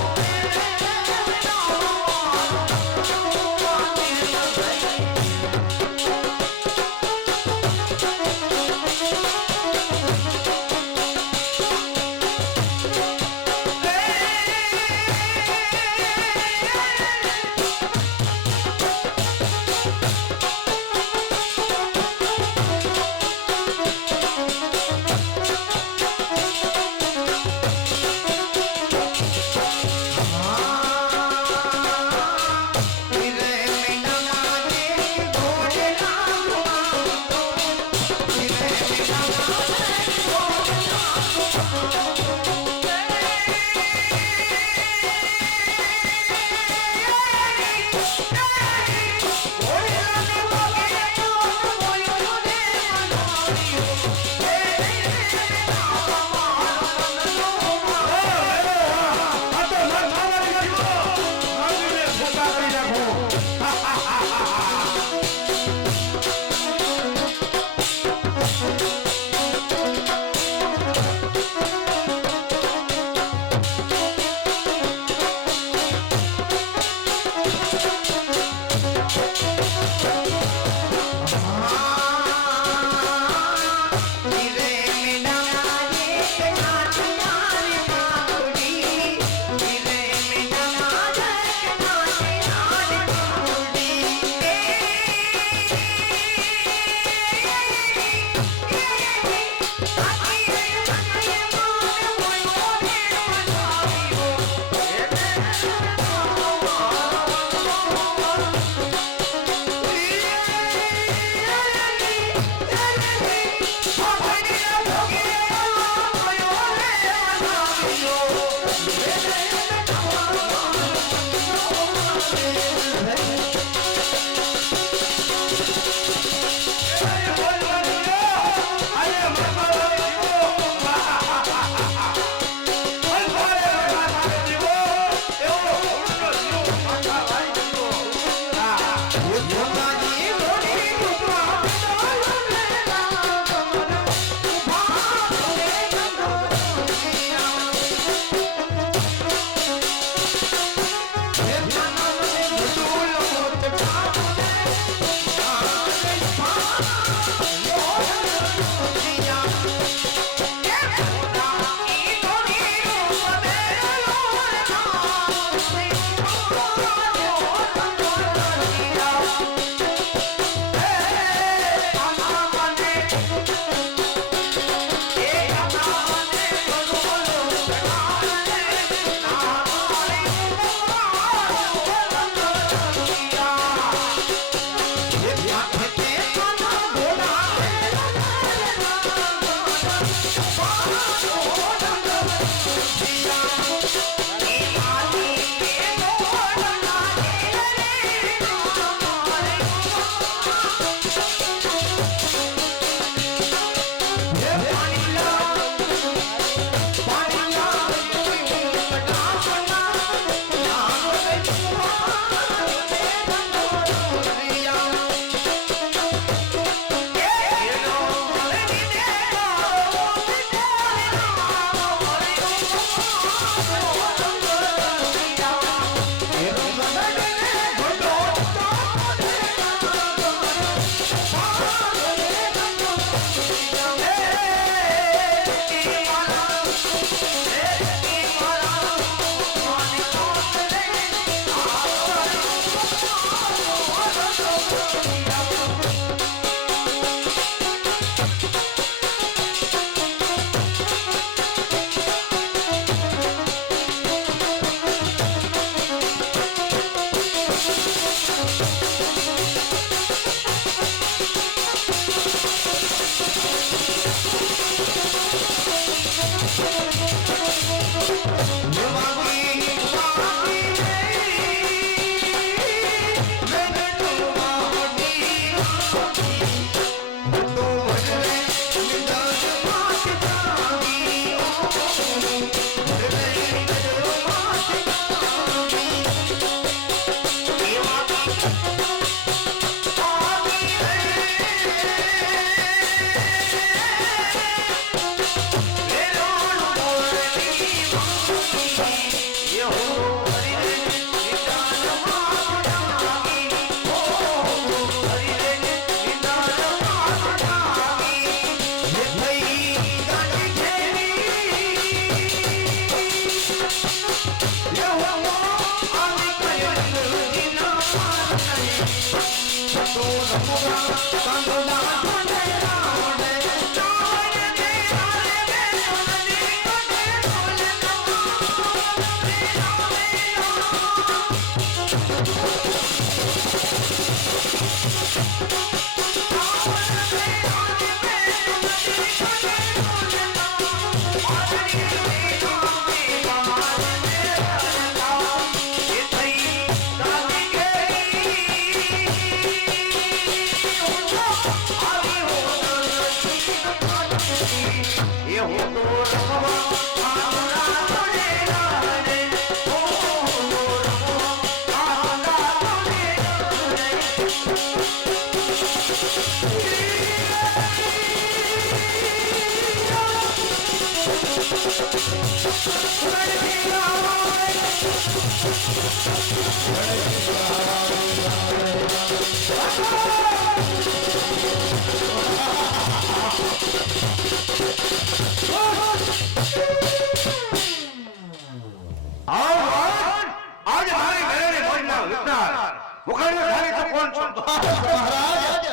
આજે મારી મેળાની મોજના વિસ્તાર મુખાડીઓ ધારી તો કોણ છો મહારાજ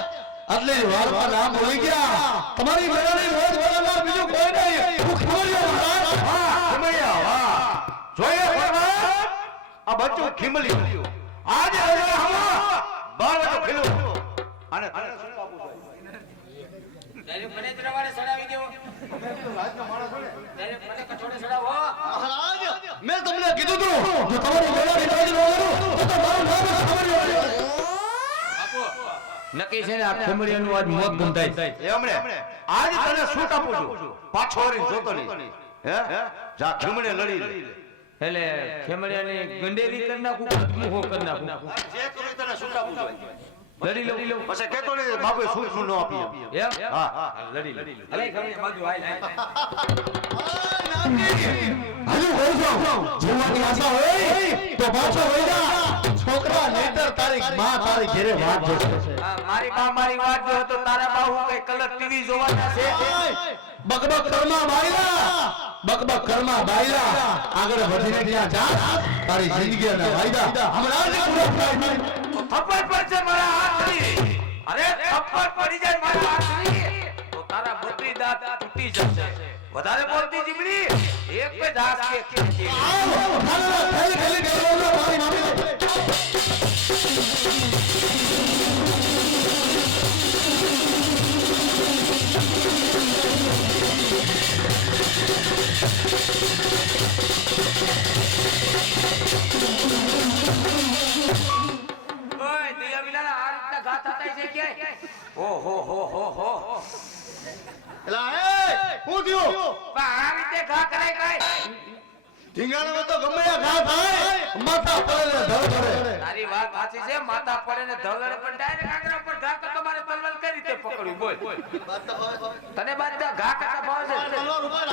આટલી વારમાં નામ હોઈ ગયા તમારી મેળાની મોજ વગાડનાર બીજું કોઈ નહીં હું ખમરિયો મહારાજ ખમૈયા વાહ જોઈએ ભગવાન આ બચ્ચું ખીમલી આજે હવે હમા બાળકો ખીલું અને તને શું આપું ત્યારે મને જ રવાડે સડાવી દેવો ત્યારે મને કઠોળે સડાવો મહારાજ મેં તમને કીધું તું જો તમારી મેળાની મોજ ન કરું તો તમારું નામ જ ખમરિયો છે નક્કી છે ને આ ખેમડિયાનું આજ મોત ગંધાય એ હમણે આજે તને શું આપું છું પાછો વળીને જોતો નહીં હે જા ખીમડે લડી લે એટલે ખેમડિયાની ગંડેરી કરી નાખું મુહો કરી નાખું જે કરું તને શું આપું છું લડી લઉં પછી કેતો ને બાપુ શું શું ન આપી એમ હા લડી અરે ખેમડિયા બાજુ હાલ હજુ કહું છું જીવવાની આશા હોય તો પાછો વઈ જા છોકરા નેતર તારી માં તારી ઘરે વાત જોશે મારી બા મારી વાત જો તો તારા બા હું કઈ કલર ટીવી જોવાના છે બકબક કરમાં બાયલા આગળ વધીને ત્યાં જા તારી જિંદગીના વાયદા હમણાં જ પૂરા થાય થપ્પડ પડશે મારા હાથની અરે થપ્પડ પડી જાય મારા હાથની તો તારા બત્રી દાંત તૂટી જશે વધારે બોલતી જીબડી એક બે દાંત કે ખેંચી આવો ખાલા ખેલી ખેલી ગયો મારી મામી ઓય દિયા વિના આ રીતના ઘા થતા છે કે ઓ હો એલા એ હું થયો બા આ રીતે ઘા કરાય કાય ઢીંગાણામાં તો ગમે ત્યાં ઘા થાય માથા પડે ને ધડ પડે તારી વાત સાચી છે માથા પડે ને ધવલડે પણ ડાયરેક્ટ આંગળા પર ઘા કરતો મારે તલવાર કઈ રીતે પકડવું બોલ તને બાદ ઘા કરતા ભાવ છે તલવાર ઉપર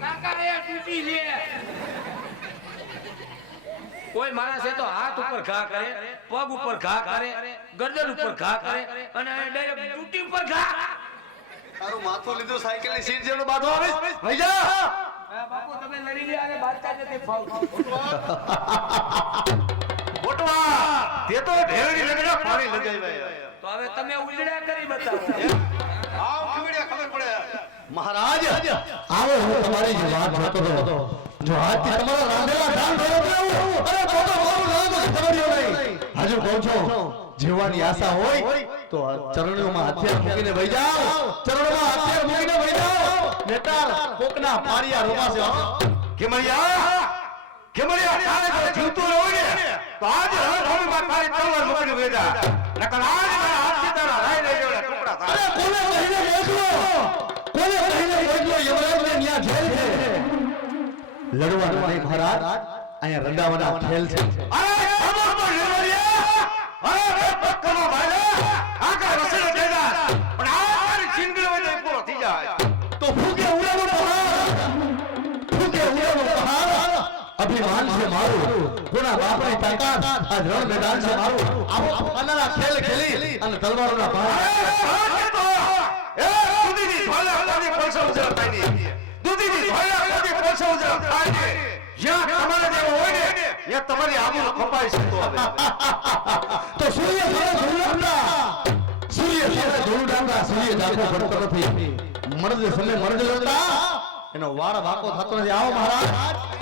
કાકા એ તૂટી છે કોઈ માણસ એ તો હાથ ઉપર ઘા કરે પગ ઉપર ઘા કરે ગરદન ઉપર ઘા કરે અને ડાયરેક્ટ તૂટી ઉપર ઘા તારું માથું લીધું સાયકલ ની સીટ જેવું બાંધો આવીશ ભૈયા બાપુ તમે લડી લે અને બાદતા જ તે ફાઉલ મોટવા તે તો ઢેરડી લગડા પાણી લગાવ્યા તો હવે તમે ઉલડા કરી બતાવો આવ ખબર પડે મહારાજ આવો હું તમારી જ વાત જોતો હતો જો આજથી તમારા રાંધેલા ધાન થયો અરે મોટો મારું નામ ખબર્યો નહીં હજુ કહું છું જીવવાની આશા હોય તો ચરણીઓમાં હથિયાર મૂકીને વઈ જાઓ ચરણોમાં હથિયાર મૂકીને વઈ જાઓ નેતાર કોકના પારિયા રોમાશે કેમરિયા તારે તો જીવતું હોય ને તો આજ રણભૂમિમાં તારી તલવાર મૂકીને વેજા નકર આજ મારા હાથથી તારા રાઈ લઈ જેવડા ટુકડા અરે થાય કોને કહીને મોકલો યમરાજને ન્યા જેલ છે લડવાનું નહીં મહારાજ અહીંયા રંડાવાના ખેલ છે અરે ખબર પર લેવરિયા અરે પક્કનો ભાઈ આકા રસેલો દેદા પણ આ તારી જિંદગી હોય તો પૂરો થઈ જાય તો ફૂકે ઉડાવો પહાડ અભિમાન છે મારું કોના બાપની તાકાત આ રણ મેદાન છે મારું આવો અનારા ખેલ ખેલી અને તલવારોના પહાડ એ સુધીની ઢોલે ખોટી પૈસા ઉજરા થાય ને દૂધીની ભોળા ખોટી પૈસા ઉજરા થાય ને જ્યાં તમારે જેવો હોય ને ત્યાં તમારી આબરૂ કપાઈ શકતો હવે તો સૂર્ય સામે ધૂળ ડાંગા સૂર્ય દાખો પડતો નથી મરદ સમય મરદ લેતા એનો વાળ વાકો થતો નથી આવો મહારાજ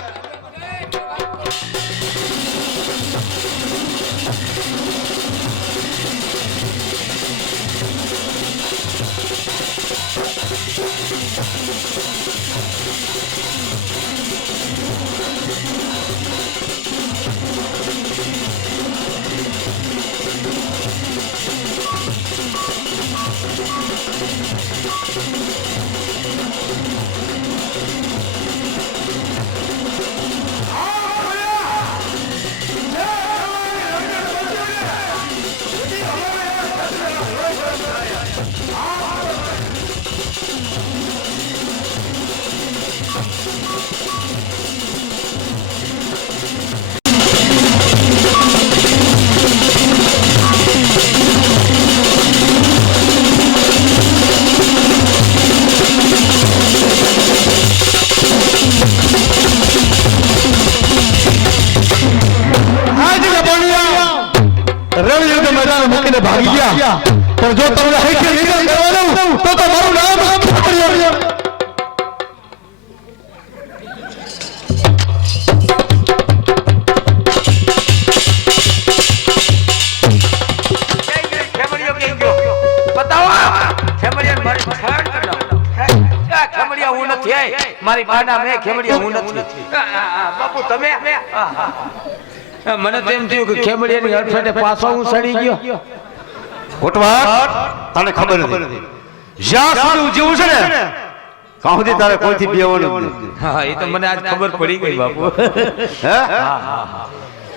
ભાગી ગયા પણ જો તમને હૈકે નિકાલ કરવાનું તો મારું નામ ખબરિયો ખેમડિયો કે ગયો બતાવો ખેમડિયાને મારી છાણ કરી નાખો આ ખેમડિયા હું નથી મારી બાના મે ખેમડિયા હું નથી બાપુ તમે મને તેમ થયું કે ખેમડિયાની હડફેટે પાછો હું સડી ગયો કોટવાટ તને ખબર નથી જ્યાં સુધી જીવું છે ને ત્યાં સુધી તારે કોઈથી બેવાનું નથી હા એ તો મને આજ ખબર પડી ગઈ બાપુ હે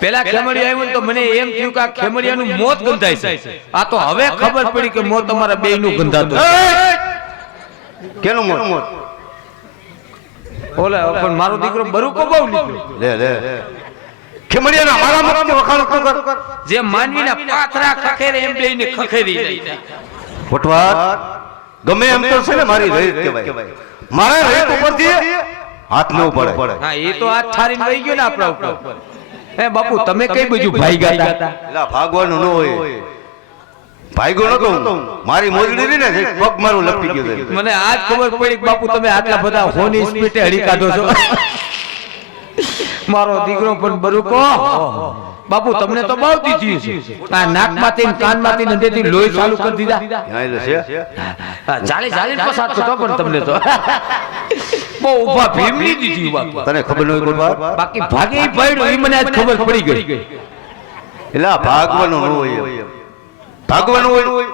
પેલા ખેમડિયા આવ્યું ને તો મને એમ થયું કે આ ખેમડિયાનું મોત ગંધાય છે આ તો હવે ખબર પડી કે મોત તમારા બેયનું ગંધાતું કેનું મોત ઓલે પણ મારો દીકરો બરુકો બહુ નીકળ્યો લે લે ખેમડિયાના મારા મતની વખાણ કર જે માનવીના પાથરા ખખેરે એમ બેયને ખખેરી જાય કોટવાટ ગમે એમ તો છે ને મારી રહીત કહેવાય મારે રહીત ઉપરથી હાથ ન પડે હા એ તો આ ઠારીને વહી ગયો ને આપણા ઉપર હે બાપુ તમે કઈ બાજુ ભાઈ ગયા એલા ભાગવાનું ન હોય ભાગ્યો નતો મારી મોજડી રહી ને પગ મારું લપટી ગયો છે મને આજ ખબર પડી કે બાપુ તમે આટલા બધા હોની સ્પીડે હળી કાઢો છો મારો દીકરો પણ બરુકો બાપુ તમને તો બહુ દીધી છે આ નાકમાંથી ને કાનમાંથી ને અંદરથી લોહી ચાલુ કરી દીધા ચાલી ચાલી પસાર થતો પણ તમને તો બહુ ઊભા ભીમલી દીધી બાપુ તને ખબર ન હોય કોટવાટ બાકી ભાગે ઈ પડ્યો ઈ મને આજ ખબર પડી ગઈ એલા ભાગવાનું ન હોય ભાગવાનું હોય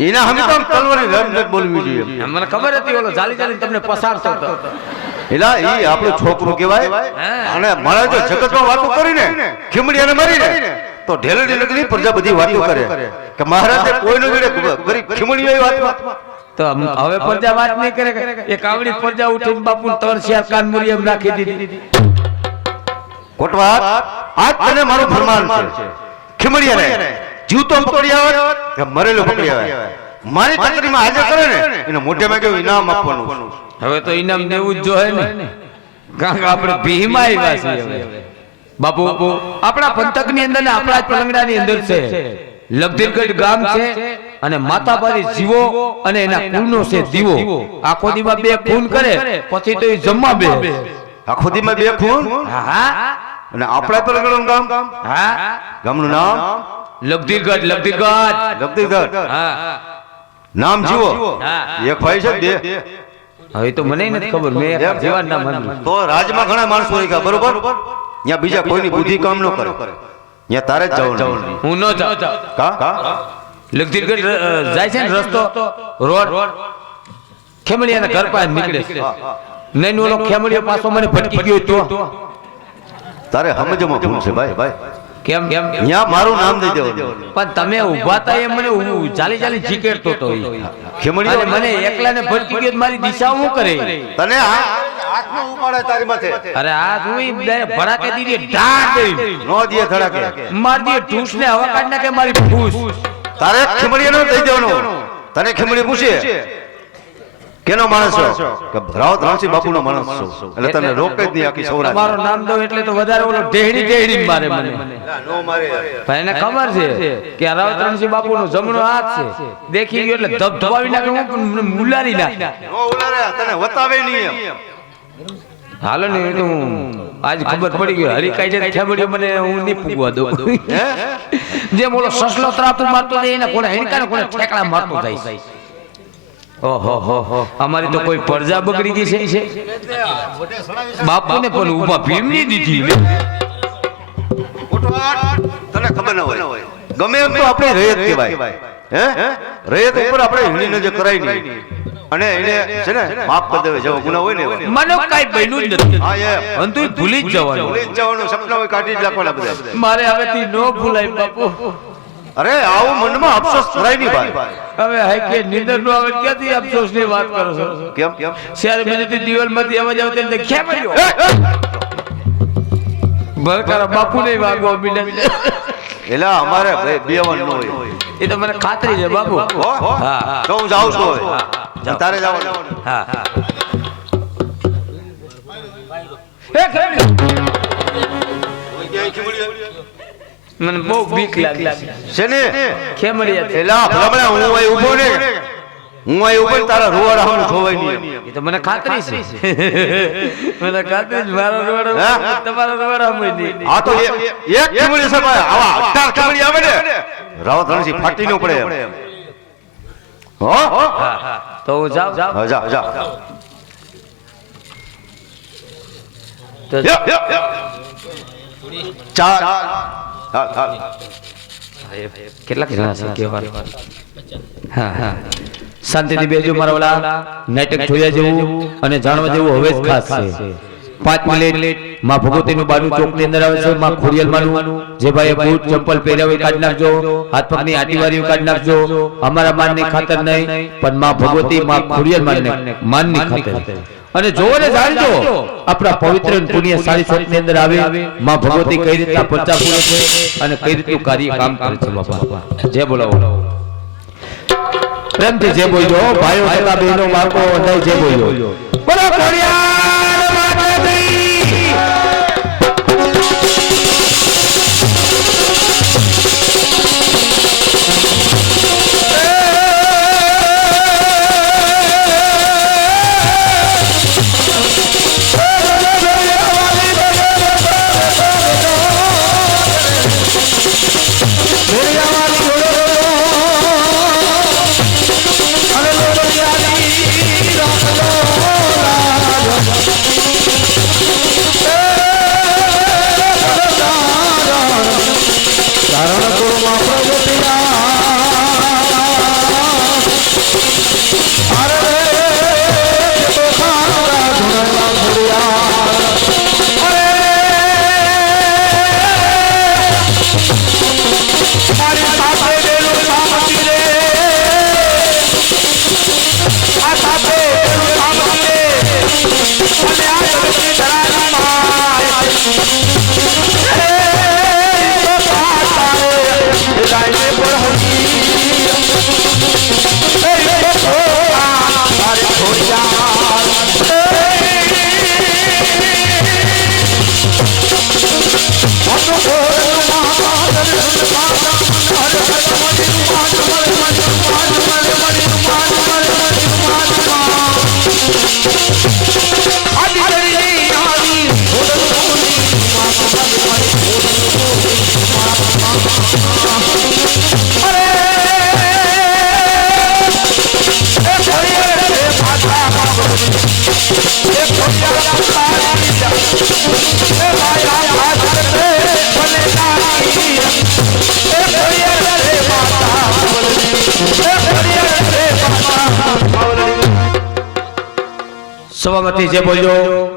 એના હમે તો તલવારી રમઝટ બોલવી જોઈએ મને ખબર હતી ઓલો ચાલી ચાલી તમને પસાર થતો એલા ઈ આપણું છોકરું કહેવાય અને મારે જો જગતમાં વાતો કરીને ખીમડિયાને મારીને તો ઢેલડી લગની પ્રજા બધી વાતો કરે કે મહારાજે કોઈનો જોડે ગરીબ ખીમડિયાએ વાત તો હવે પ્રજા વાત નહીં કરે એક આવડી પ્રજા ઉઠીને બાપુ ત્રણ શેર કાન મુરી એમ નાખી દીધી કોટવાટ આજ તને મારું ફરમાન છે ખીમડિયાને જીવતો પકડી આવે કે મરેલો પકડી આવે મારી ચકરીમાં હાજર કરે ને એને મોઢેમાં કેવું ઇનામ આપવાનું હવે તો ઇનામ દેવું જ જોઈએ ને કારણ કે આપણે ભીમાં આવ્યા છીએ બાપુ આપણા પંથકની અંદર ને આપણા પલંગડાની અંદર છે લગધીરગઢ ગામ છે અને માતાબારી જીવો અને એના કુળનો છે દીવો આખો દીમાં બે ખૂન કરે પછી તો એ જમવા બે આખો દીમાં બે ખૂન હા અને આપણા પલંગડાનું ગામ હા ગામનું નામ લગધીરગઢ હા નામ જીવો હા એક ભાઈ છે દે હવે તો મને નથી ખબર મેં જીવન નામ માન્યું તો રાજમાં ઘણા માણસો હોય બરોબર ત્યાં બીજા કોઈની બુદ્ધિ કામ ન કરે ત્યાં તારે જ જવાનું હું ન જાઉં કા લગધીરગઢ જાય છે ને રસ્તો રોડ ખેમડિયાના ઘર પાસે નીકળે છે નહીં ઓલો ખેમડિયો પાછો મને ભટકી ગયો તો તારે સમજમાં ભૂલ છે ભાઈ કેમ ત્યાં મારું નામ દઈ દેવાનું પણ તમે ઊભા તા એમ મને ચાલી ચાલી જીકેરતો તો ખેમડિયો મને એકલાને ભટકી ગયો મારી દિશા હું કરે તને હાથમાં ઉપાડે તારી માથે અરે આ જોઈ ભડાકે દીધી ઢાળ દઈ નો દીએ ધડાકે માર દીએ ઢૂસ ને હવા કાઢ નાખે મારી ફૂસ તારે ખેમડિયાનો દઈ દેવાનો તને ખેમડી પૂછે કેનો માણસ છો કે રાવત રામસિંહ બાપુનો માણસ છો એટલે તને રોકે જ નહીં આખી સૌરાષ્ટ્ર તમારું નામ દઉં એટલે તો વધારે ઓલો ઢેડી મારે મને નો મારે ભાઈ એને ખબર છે કે આ રાવત રામસિંહ બાપુનો જમણો હાથ છે દેખી ગયો એટલે ધબધબાવી નાખે હું મુલારી નાખ નો ઉલારે તને વતાવે નહીં હાલો ને એ તો હું આજ ખબર પડી ગઈ હરી કાઈ છે ખેબડીઓ મને હું નહીં પૂગવા દઉં જે બોલો સસલો ત્રાપુ મારતો જાય એને કોને હિણકા ને કોને ઠેકડા મારતો જાય ઓહો હો અમારી તો કોઈ પરજા બગડી ગઈ છે બાપુને પણ ઊભા ભીમની દીધી લે તને ખબર ન હોય ગમે એમ તો આપણે રયત કહેવાય હે રયત ઉપર આપણે હિણી નજર કરાય નહીં અને એને છે ને માફ કરી દેવે જેવો ગુનો હોય ને મને કાઈ બન્યું જ નથી હા એ અંતુ ભૂલી જ જવાનું સપના હોય કાઢી જ નાખવાના બધા મારે હવેથી નો ભૂલાય બાપુ અરે આવું મનમાં અફસોસ કરાય નહીં ભાઈ હવે હાઈ કે નિંદર નો આવે ક્યાંથી અફસોસ ની વાત કરો છો કેમ શેર મેથી દિવાલ માંથી અવાજ આવતો એટલે ખેમડ્યો બરકાર બાપુ ને વાગો મિલે એલા અમારે ભાઈ બેવન નો હોય એ તો મને ખાતરી છે બાપુ હા તો હું જાઉં છું હવે તારે જવાનું હા એ ખેમડ્યો મને બહુ બીક લાગી છે ને ખેમડિયા એલા ભલામણા હું અહીં ઊભો ને હું અહીં ઊભો તારા રોવાડા હું ખોવાય નહીં એ તો મને ખાતરી છે મને ખાતરી છે મારો રોવાડો તમારો રોવાડો નહીં આ તો એક ખીમડી છે ભાઈ આવા 18 ખીમડી આવે ને રાવત રણજી ફાટી નો પડે હો તો હું જાઉં જા તો ચાલ હાલ કેટલા જણા છે કેવા હા શાંતિથી બેજો મારા ઓલા નાટક જોયા જેવું અને જાણવા જેવું હવે જ ખાસ છે 5 મિનિટ માં ભગવતીનું બાનું ચોક ની અંદર આવે છે માં ખોડિયાલ માનું જે ભાઈ બૂટ ચંપલ પહેર્યા હોય કાઢી નાખજો હાથ પગની આટીવારીઓ કાઢી નાખજો અમારા માનની ખાતર નહીં પણ માં ભગવતી માં ખોડિયાલ માનની ખાતર અને જોવો ને જાણજો આપણા પવિત્ર પુણ્ય સારી ચોક ની અંદર આવે માં ભગવતી કઈ રીતના પંચા પૂરે છે અને કઈ રીતનું કાર્ય કામ કરે છે બાપા જય બોલાવો પ્રેમથી જે બોલજો ભાઈઓ તથા બહેનો બાળકો નહીં જે બોલજો બોલો ખોડિયાર માતાજી સભાપતિ જે બોલ્યો